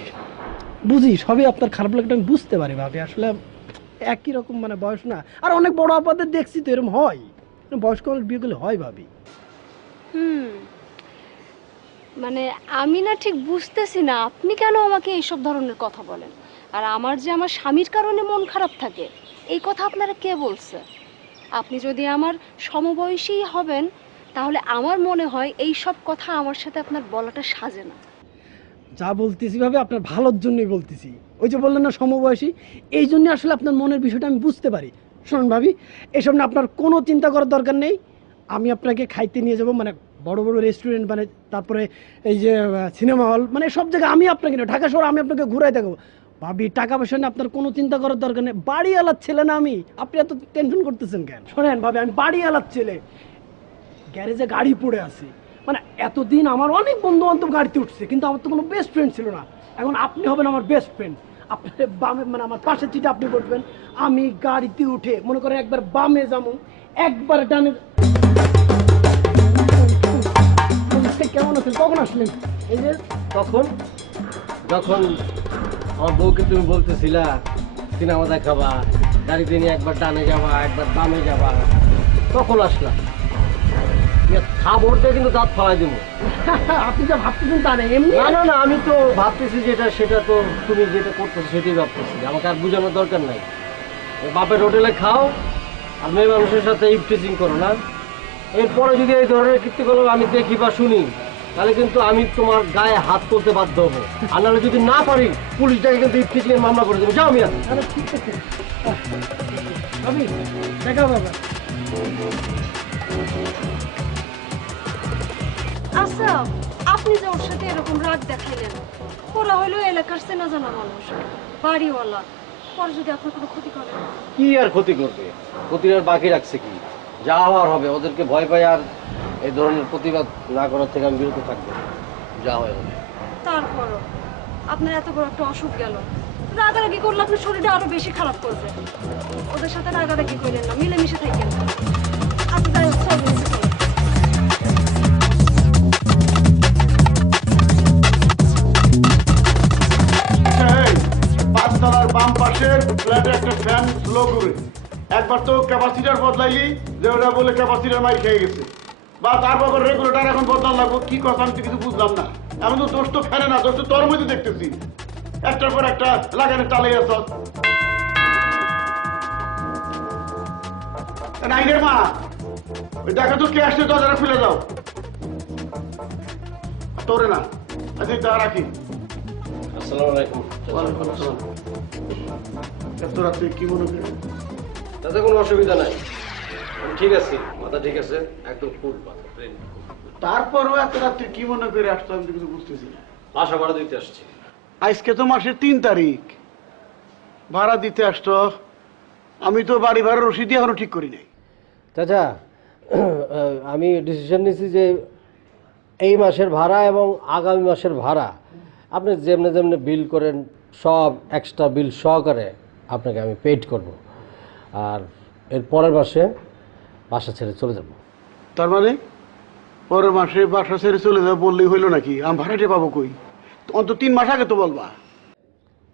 বুঝি সবই আপনার খারাপ লাগাটা আমি বুঝতে পারি ভাবি। আসলে একই রকম মানে বয়স না, আর অনেক বড় আপাদের দেখছি তো এরকম হয়, বয়স্ক মানুষ বিয়ে করলে হয় ভাবি। মানে আমি না ঠিক বুঝতেছি না আপনি কেন আমাকে এইসব ধরনের কথা বলেন। আর আমার যে আমার স্বামীর কারণে মন খারাপ থাকে, এই কথা আপনারা কে বলছে? আপনি যদি আমার সমবয়সী হবেন তাহলে আমার মনে হয় এই সব কথা আমার সাথে আপনার বলাটা সাজে না। যা বলতেছি ভাবে আপনার ভালোর জন্যই বলতেছি। ওই যে বললেন না সমবয়সী, এই জন্য আসলে আপনার মনের বিষয়টা আমি বুঝতে পারি। শোনেন ভাবি, এসব না আপনার কোনো চিন্তা করার দরকার নেই। আমি আপনাকে খাইতে নিয়ে যাব, মানে বড় বড় রেস্টুরেন্ট, মানে তারপরে এই যে সিনেমা হল, মানে সব জায়গায় আমি আপনাকে ঢাকা শহর আমি আপনাকে ঘুরাই দেবো ভাবি। টাকা পয়সা নিয়ে আপনার কোনো চিন্তা করার দরকার নেই। বাড়িওয়ালার ছেলে না আমি, আপনি এত টেনশন করতেছেন কেন? শোনেন ভাবি, আমি বাড়িওয়ালার ছেলে, গ্যারেজে গাড়ি পড়ে আছে। মানে এতদিন আমার অনেক বন্ধু বান্ধব গাড়িতে উঠছে, কিন্তু আমার তো কোনো বেস্ট ফ্রেন্ড ছিল না। এখন আপনি হবেন আমার বেস্ট ফ্রেন্ড। আপনার বামে মানে আমার পাশের চিটে আপনি বসবেন, আমি গাড়িতে উঠে মনে করেন একবার বামে যাবো, একবার ডানে। কেমন আছেন? কখন আসলেন? এই যে তখন যখন আমার বউকে তুমি বলতেছিলা সিনেমা দেখাবা, গাড়িতে নিয়ে একবার ডানে যাবা একবার বামে যাবা, তখন আসলাম। খাবারটা কিন্তু দাঁত ফালাই দিব। আপনি যা ভাবতেছেন তা নেই, এমনি। না না না, আমি তো ভাবতেছি যেটা সেটা তো তুমি যেটা করতেছো সেটাই ভাবতেছি, আমাকে আর বোঝানোর দরকার নাই। বাপের হোটেলে খাও আর মেয়ে মানুষের সাথে ইফটিজিং করো না। এরপরে যদি এই ধরনের কীর্তিকলাপ আমি দেখি বা শুনি, তাহলে কিন্তু আমি তোমার গায়ে হাত তুলতে বাধ্য হবো। আর নাহলে যদি না পারি, পুলিশটাকে কিন্তু ইফটিজিং এর মামলা করে দেবো। যাও মিয়া। আরে ঠিক আছে ভাবি, দেখা বাবা। আচ্ছা, আপনি যে ওর সাথে এরকম রাগ দেখাইলেন, ওরা হইলো এলাকার চেনা জানা মানুষ, বাড়িওয়ালা, পরে যদি আপনার কোনো ক্ষতি করে? কি আর ক্ষতি করবে? ক্ষতি আর বাকি রাখছে কি? যা হওয়ার হবে। ওদেরকে ভয় পাই আর এই ধরনের প্রতিবাদ না করার থেকে আমি বিরত থাকবো। যা হয় হবে। তারপরও আপনার এত বড় একটা অসুখ গেল, রাগারাগি করলে আপনার শরীরটা আরো বেশি খারাপ করবে। ওদের সাথে রাগারাগি করেন না, মিলেমিশে থাকেন। আচ্ছা যাই হোক, চল নিচে চল। পাঁচতলার বাম পাশের ফ্ল্যাটে একটা ফ্যান স্লো করে একবার তো ক্যাপাসিটার বদলাইলি, যে ওরা বলে ক্যাপাসিটার মাই খেয়ে গেছে, বা তারপর রেগুলেটার এখন বদলান লাগবো। কি কথা আমি তো কিছু বুঝলাম না। এমন তো দোষ তো ফেলে না, দোষ তো তোর মধ্যে দেখতেছি, একটার পর একটা লাগানে চালিয়ে আস। নাইনের মা, ওই দেখো তো কে আসছে, দরজাটা খুলে দাও। তোরে না, আচ্ছা তা রাখি। আসসালামু আলাইকুম। ওয়ালাইকুম আসসালাম। এত রাত্রে কি মনে করে? তাতে কোনো অসুবিধা নাই, আমি ঠিক আছি, মাথা ঠিক আছে, একদম ফুল মাথা। তারপরও এত রাত্রে কি মনে করে আসতো আমি তো কিছু বুঝতেছি না। বাসা ভাড়া দিতে আসছি। আজকে তো মাসের 3 তারিখ, ভাড়া দিতে আসতো। আমি তো বাড়ি ভাড়ার রসিদই এখনো ঠিক করি নাই। চাচা, আমি ডিসিশন নিয়েছি যে এই মাসের ভাড়া এবং আগামী মাসের ভাড়া আপনি যেমনি যেমনি বিল করেন সব এক্সট্রা বিল সহকারে আপনাকে আমি পেড করব। আর এর পরের মাসে বাসা ছেড়ে চলে যাব। তার মানে পরের মাসে বাসা ছেড়ে চলে যাবো বললেই হইলো নাকি? আমি ভাড়াটা পাবো কই? অন্তত 3 মাস আগে তো বলবা।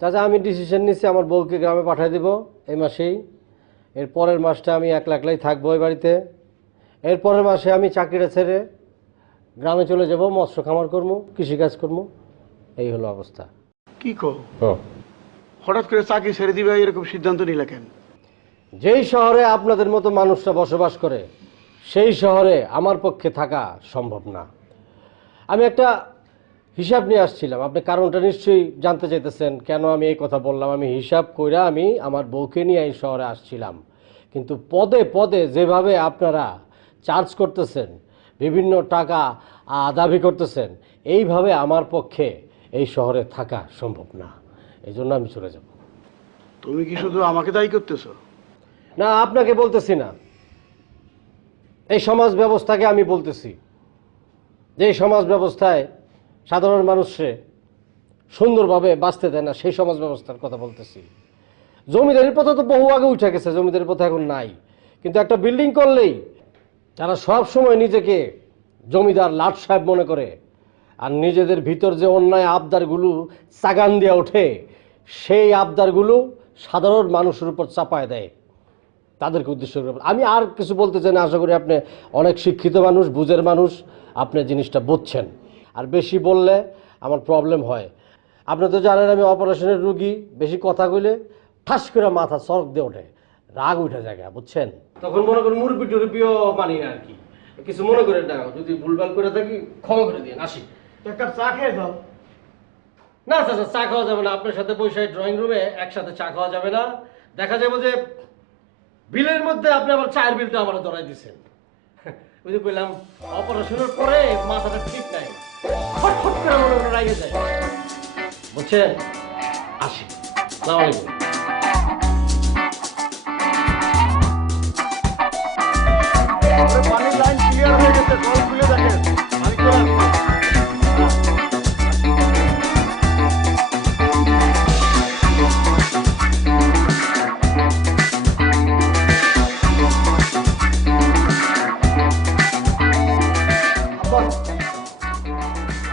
চাচা, আমি ডিসিশন নিচ্ছি আমার বউকে গ্রামে পাঠিয়ে দেবো এই মাসেই। এর পরের মাসটা আমি একলা একলাই থাকবো ওই বাড়িতে। এর পরের মাসে আমি চাকরিটা ছেড়ে গ্রামে চলে যাব, মৎস্য খামার করবো, কৃষিকাজ করবো। এই হলো অবস্থা। কি কো? হঠাৎ করে চাকরি ছেড়ে দিবে এরকম সিদ্ধান্ত নিলে কেন? যেই শহরে আপনাদের মতো মানুষরা বসবাস করে সেই শহরে আমার পক্ষে থাকা সম্ভব না। আমি একটা হিসাব নিয়ে আসছিলাম, আপনি কারণটা নিশ্চয়ই জানতে চাইতেছেন কেন আমি এই কথা বললাম। আমি হিসাব কইরা আমি আমার বউকে নিয়ে এই শহরে আসছিলাম, কিন্তু পদে পদে যেভাবে আপনারা চার্জ করতেছেন, বিভিন্ন টাকা দাবি করতেছেন, এইভাবে আমার পক্ষে এই শহরে থাকা সম্ভব না। এই জন্য আমি চলে যাব। তুমি কি শুধু আমাকে দায়ী করতেছো? না, আপনাকে বলতেছি না, এই সমাজ ব্যবস্থাকে আমি বলতেছি। যে সমাজ ব্যবস্থায় সাধারণ মানুষে সুন্দরভাবে বাঁচতে দেয় না, সেই সমাজ ব্যবস্থার কথা বলতেছি। জমিদারির পথে তো বহু আগে উঠে গেছে, জমিদারির পথে এখন নাই। কিন্তু একটা বিল্ডিং করলেই তারা সব সময় নিজেকে জমিদার লাট সাহেব মনে করে, আর নিজেদের ভিতর যে অন্যায় আবদারগুলো চাগান দিয়ে ওঠে, সেই আবদারগুলো সাধারণ মানুষের উপর চাপায় দেয়, তাদেরকে উদ্দেশ্য করে। আমি আর কিছু বলতে চাই না, আশা করি আপনি অনেক শিক্ষিত মানুষ, বুঝের মানুষ, আপনি জিনিসটা বুঝছেন। আর বেশি বললে আমার প্রবলেম হয়। আপনি তো জানেন আমি অপারেশনের রুগী, বেশি কথা কইলে ঠাস করে মাথা চরক দিয়ে ওঠে, রাগ উঠে জায়গা, বুঝছেন? তখন মনে করেন মুরব্বি টুরব্বিও মানি না আর কি। কিছু মনে করেন না, যদি ভুলভাল করে থাকি ক্ষমা করে দিন, আসি। এক কাপ চা খেয়ে দাও। না চাচা, চা খাওয়া যাবে না। আপনার সাথে বসে ড্রয়িং রুমে একসাথে চা খাওয়া যাবে না। দেখা যাবে যে বিলের মধ্যে আপনি আবার চায়ের বিলটা আমার ধরাই দিচ্ছেন। বুঝতে পেলাম, অপারেশনের পরে মাথাটা ঠিক নাই, ফটফট করে মনে মনে রাগে যায়, বুঝছেন? আসি, আসসালামু আলাইকুম। পানির লাইন ক্লিয়ার হয়ে গেছে, কল খুলে দেখেন। পানি চলে আসছে।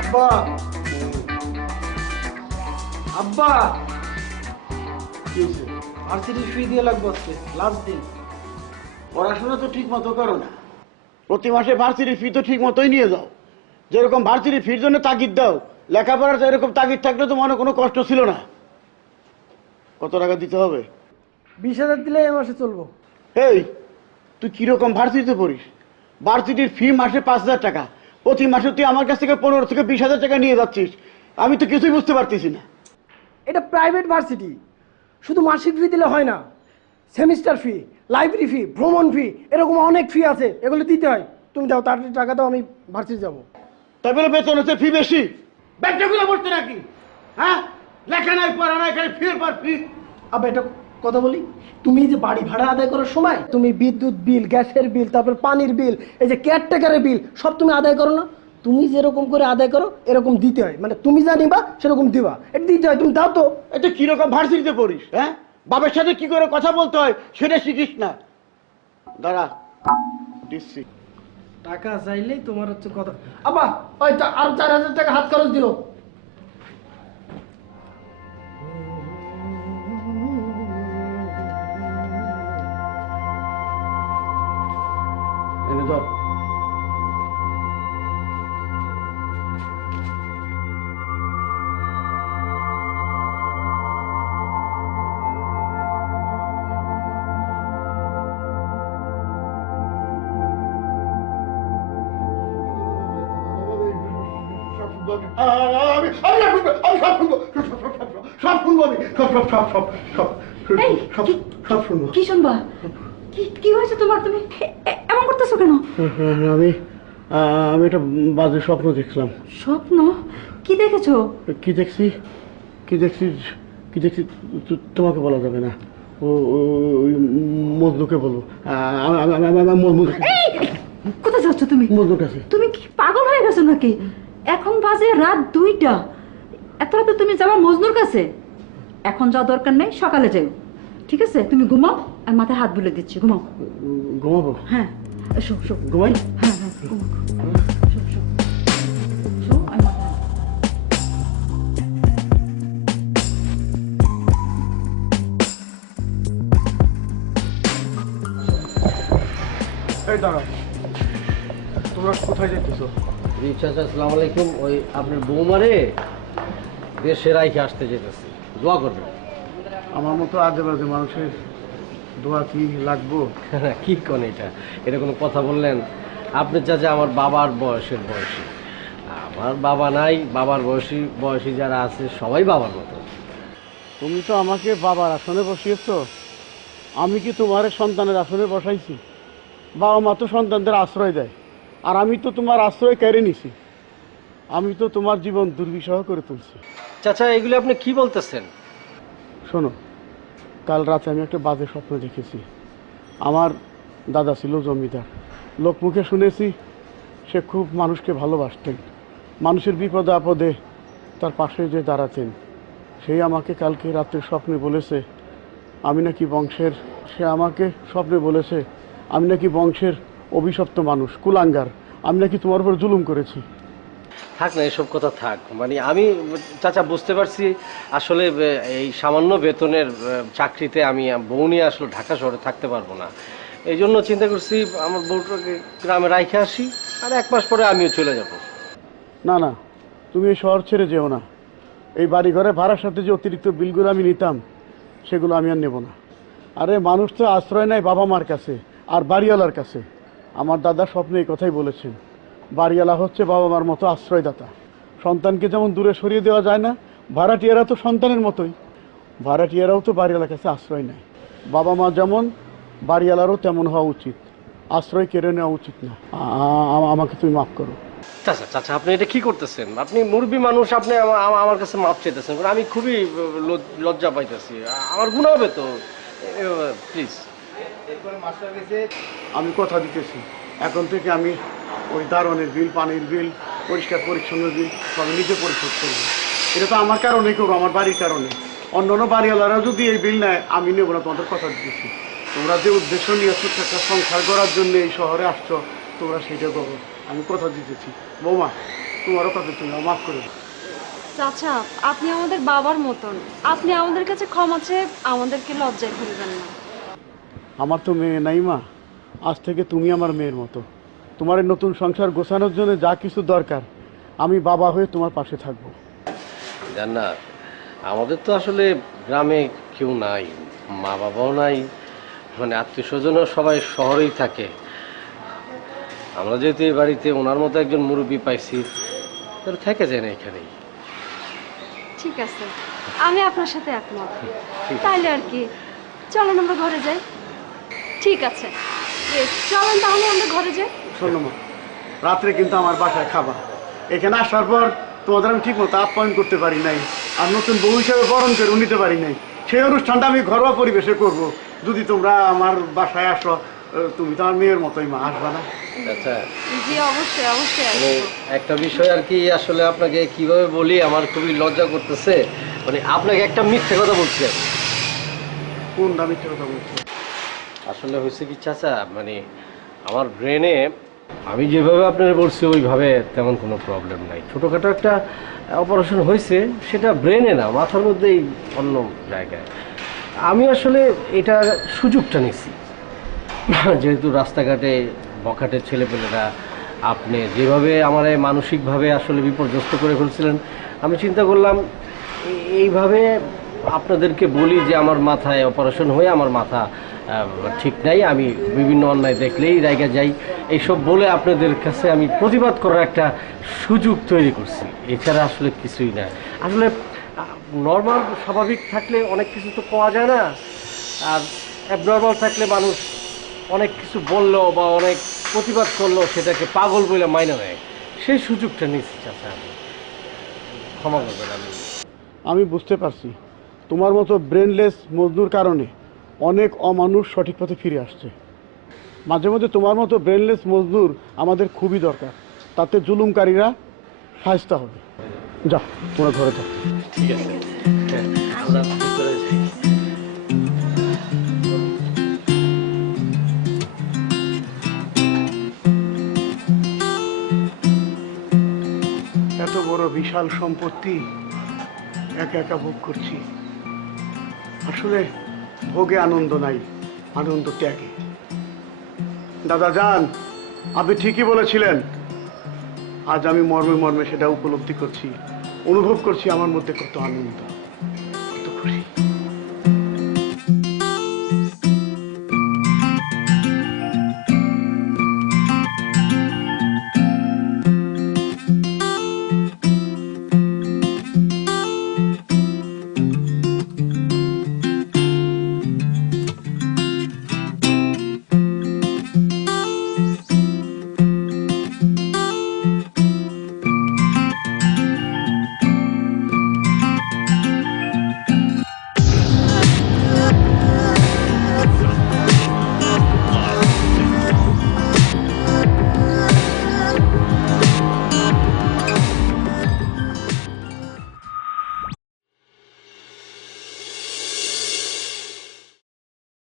আব্বা, আব্বা, কি হয়েছে? ভার্সিটির ফি দিয়ে লাগবে আজকে, লাস্ট দিন। পড়াশোনা তো ঠিক মতো করো না, প্রতি মাসে ভার্সিটির ফি তো ঠিক মতোই নিয়ে যাও। যেরকম ভার্সিটির ফির জন্য তাগিদ দাও, লেখাপড়ার তো এরকম তাগিদ থাকলে তো মনে কোনো কষ্ট ছিল না। কত টাকা দিতে হবে? 20,000 দিলে এই মাসে চলবো। এই, তুই কিরকম ভার্সিটিতে পড়িস? ভার্সিটির ফি মাসে 5,000 টাকা, প্রতি মাসে তুই আমার কাছ থেকে 15 থেকে 20,000 টাকা নিয়ে যাচ্ছিস। আমি তো কিছুই বুঝতে পারতেছি না। এটা প্রাইভেট ভার্সিটি, শুধু মাসিক ফি দিলে হয় না। সেমিস্টার ফি, লাইব্রেরি ফি, ভ্রমণ ফি, এরকম অনেক ফি আছে, এগুলো দিতে হয়। তুমি দাও, তাড়াতাড়ি টাকা দাও, আমি ভার্সিটি যাবো। তাই বলে বেতন হচ্ছে ফি বেশি? ব্যাগটাগুলো পড়তে নাকি? হ্যাঁ, লেখা নাই পড়া নাই, খালি ফির পর ফি। আবার এটা কথা বলি, তুমি যে বাড়ি ভাড়া আদায় করার সময় তুমি বিদ্যুৎ বিল, গ্যাসের বিল, তারপর পানির বিল, এই যে কেয়ারটেকারের বিল, সব তুমি আদায় করো না? তুমি যেরকম করে আদায় করো এরকম দিতে হয়, মানে তুমি যা নিবা সেরকম দিবা, এটা দিতে হয়। তুমি দাও তো। এটা কিরকম ভার্সিটিতে পড়িস? হ্যাঁ, বাবার সাথে কি করে কথা বলতে হয় সেটা শিখিস না। দাঁড়া, দিচ্ছি। টাকা চাইলেই তোমার হচ্ছে কথা। আবার ওই আর 4,000 টাকা হাত খরচ দিল। এনে ধর। কি শুনবা? কি হয়েছে তোমার? তুমি এমন করতেছো কেন? আমি একটা বাজে স্বপ্ন দেখলাম। স্বপ্ন? কি দেখেছো? কি দেখছি তোমাকে বলা যাবে না, ওই মজনুকে বলবো। কোথায় যাচ্ছ তুমি? মজনুর কাছে। তুমি কি পাগল হয়ে গেছো নাকি? এখন বাজে রাত 2টা, এত রাতে তুমি যাবা মজনুর কাছে? এখন যাওয়া দরকার নেই, সকালে যাও, ঠিক আছে? তুমি ঘুমাও, আর মাথায় হাত বুলে দিচ্ছি, ঘুমাও। ঘুমাবো? হ্যাঁ, শো শো। ঘুমাই? হ্যাঁ হ্যাঁ, ঘুমাও। শো শো শো, আর মাথায় হাত। এই দাঁড়াও, তোমরা কোথায় যেতেছো? জি চাচা, আসসালামু আলাইকুম। ওই আপনার বৌমারে দেশে রাইখে আসতে যেতেছি, দোয়া করবেন। আমার মতো আজে বাজে মানুষের দোয়া কি লাগবো? কি কোন এটা এটা কোনো কথা বললেন? আপনি চাচা আমার বাবার বয়সী, আমার বাবা নাই, বাবার বয়সী যারা আছে সবাই বাবার মতো। তুমি তো আমাকে বাবার আসনে বসিয়েছ, আমি কি তোমার সন্তানের আসনে বসাইছি? বাবা মা তো সন্তানদের আশ্রয় দেয়, আর আমি তো তোমার আশ্রয় কেড়ে নিছি। আমি তো তোমার জীবন দুর্বিষহ করে তুলছি। চাচা এগুলো আপনি কি বলতেছেন? শোনো, কাল রাতে আমি একটা বাজে স্বপ্ন দেখেছি। আমার দাদা ছিল জমিদার, লোকমুখে শুনেছি সে খুব মানুষকে ভালোবাসতেন, মানুষের বিপদে আপদে তার পাশে যে দাঁড়াতেন। সেই আমাকে কালকে রাত্রে স্বপ্নে বলেছে আমি নাকি বংশের, সে আমাকে স্বপ্নে বলেছে আমি নাকি বংশের অভিশপ্ত মানুষ, কুলাঙ্গার, আমি নাকি তোমার উপর জুলুম করেছি। থাক না এসব কথা থাক, মানে আমি চাচা বুঝতে পারছি আসলে এই সামান্য বেতনের চাকরিতে আমি বউ নিয়ে আসলে ঢাকা শহরে থাকতে পারবো না। এই জন্য চিন্তা করছি আমার বউটাকে গ্রামে রাইখে আসি, আর 1 মাস পরে আমিও চলে যাব। না না, তুমি এই শহর ছেড়ে যেও না। এই বাড়ি ঘরে ভাড়ার সাথে যে অতিরিক্ত বিলগুলো আমি নিতাম সেগুলো আমি আর নেব না। আরে মানুষ তো আশ্রয় নেয় বাবা মার কাছে আর বাড়িওয়ালার কাছে। আমার দাদা স্বপ্নে এই কথাই বলেছেন, বাড়িওয়ালা হচ্ছে বাবা মার মতো আশ্রয়দাতা। সন্তানকে যেমন দূরে সরিয়ে দেওয়া যায় না, ভাড়াটিয়ারা তো সন্তানের মতোই। ভাড়াটিয়ারাও তো বাড়িওয়ালার কাছে আশ্রয় নেয়। বাবা মা যেমন, বাড়িওয়ালারও তেমন হওয়া উচিত, আশ্রয় কেড়ে নেওয়া উচিত না। আমাকে তুমি মাফ করো। চাচা চাচা আপনি এটা কি করতেছেন? আপনি মুরব্বী মানুষ, আপনি আমার কাছে মাপ চাইতেছেন, আমি খুবই লজ্জা পাইতেছি, আমার গুণ হবে তো, প্লিজ। আমি কথা দিতেছি, এখন থেকে আমি ওই দারোয়ানের বিল, পানির বিল, পরিষ্কার পরিচ্ছন্ন বিল সব নিজে পরিশোধ করবো। এটা তো আমার কারণেই করবো, আমার বাড়ির কারণে। অন্য অন্য বাড়িওয়ালারা যদি এই বিল নেয় আমি নেবো না, তোমাদের কথা দিতেছি। তোমরা যে উদ্দেশ্য নিয়ে ছোট্ট একটা সংসার করার জন্য এই শহরে আসছো, তোমরা সেটা করো, আমি কথা দিতেছি। বৌমা, তোমারও কথা তুমি মাফ করে দাও। চাচা আপনি আমাদের বাবার মতন, আপনি আমাদের কাছে ক্ষমা চেয়ে আমাদেরকে লজ্জায় ফেলবেন না। আমার তো মেয়ে নাই মা, আজ থেকে তুমি আমার মেয়ের মতো। তোমার এই নতুন সংসার গোছানোর জন্য যা কিছু দরকার আমি বাবা হয়ে তোমার পাশে থাকবো। জান্নাত, আমাদের তো আসলে গ্রামে কেউ নাই, মা বাবাও নাই, মানে আত্মীয় স্বজনও সবাই শহরেই থাকে। আমরা যেহেতু এই বাড়িতে ওনার মতো একজন মুরব্বী পাইছি, তাহলে থেকে যায় না এখানেই। ঠিক আছে, আমি আপনার সাথে একমত। তাইলে আর কি, চলেন আমরা ঘরে যাই। ঠিক আছে, চলেন তাহলে আমরা ঘরে যাই। শোনো মা, রাত্রে কিন্তু আমার বাসায় খাবা। এখানে আসার পর তোমাদের আমি ঠিক মতো আপ্যায়ন করতে পারি নাই, আর নতুন বউ হিসেবে বরণ করে নিতে পারি নাই। সেই অনুষ্ঠানটা আমি ঘরোয়া পরিবেশে করব। যদি তোমরা আমার বাসায় আসো, তুমি তো আমার মেয়ের মতোই মা, আসবা না? আচ্ছা, জি অবশ্যই অবশ্যই মানে আসবো। একটা বিষয় আর কি, আসলে আপনাকে কিভাবে বলি, আমার খুবই লজ্জা করতেছে। মানে আপনাকে একটা মিথ্যে কথা বলছি আমি। কোন দামিতে কথা বলছো? আসলে হয়েছে কি চাচা, মানে আমার ব্রেনে আমি যেভাবে আপনারা বলছি ওইভাবে তেমন কোনো প্রবলেম নাই। ছোটোখাটো একটা অপারেশন হয়েছে, সেটা ব্রেনে না, মাথার মধ্যেই অন্য জায়গায়। আমি আসলে এটা সুযোগটা নিছি, যেহেতু রাস্তাঘাটে বখাটের ছেলেপেলেরা আপনি যেভাবে আমার মানসিকভাবে আসলে বিপর্যস্ত করে ফেলছিলেন, আমি চিন্তা করলাম এইভাবে আপনাদেরকে বলি যে আমার মাথায় অপারেশন হয়ে আমার মাথা ঠিক নাই, আমি বিভিন্ন অন্যায় দেখলেই জায়গা যাই, এইসব বলে আপনাদের কাছে আমি প্রতিবাদ করার একটা সুযোগ তৈরি করছি। এছাড়া আসলে কিছুই না। আসলে নর্মাল স্বাভাবিক থাকলে অনেক কিছু তো পাওয়া যায় না, আর অ্যাবনর্মাল থাকলে মানুষ অনেক কিছু বললো বা অনেক প্রতিবাদ করলো সেটাকে পাগল বলে মাইনা নেয়। সেই সুযোগটা নিচ্ছি চাচা, আমি ক্ষমা করবেন। আমি বুঝতে পারছি তোমার মতো ব্রেনলেস মজনুর কারণে অনেক অমানুষ সঠিক পথে ফিরে আসছে। মাঝে মধ্যে তোমার মতো ব্রেনলেস মজদুর আমাদের খুবই দরকার, তাতে জুলুমকারীরা শায়েস্তা হবে। যাও, তোমরা ঘরে যাও। ঠিক আছে, আমরা ভিতরে যাই। এত বড় বিশাল সম্পত্তি একা একা ভোগ করছি। আসলে ভোগে আনন্দ নাই, আনন্দ ত্যাগে। দাদা যান, আপনি ঠিকই বলেছিলেন। আজ আমি মর্মে মর্মে সেটা উপলব্ধি করছি, অনুভব করছি আমার মধ্যে কত আনন্দ।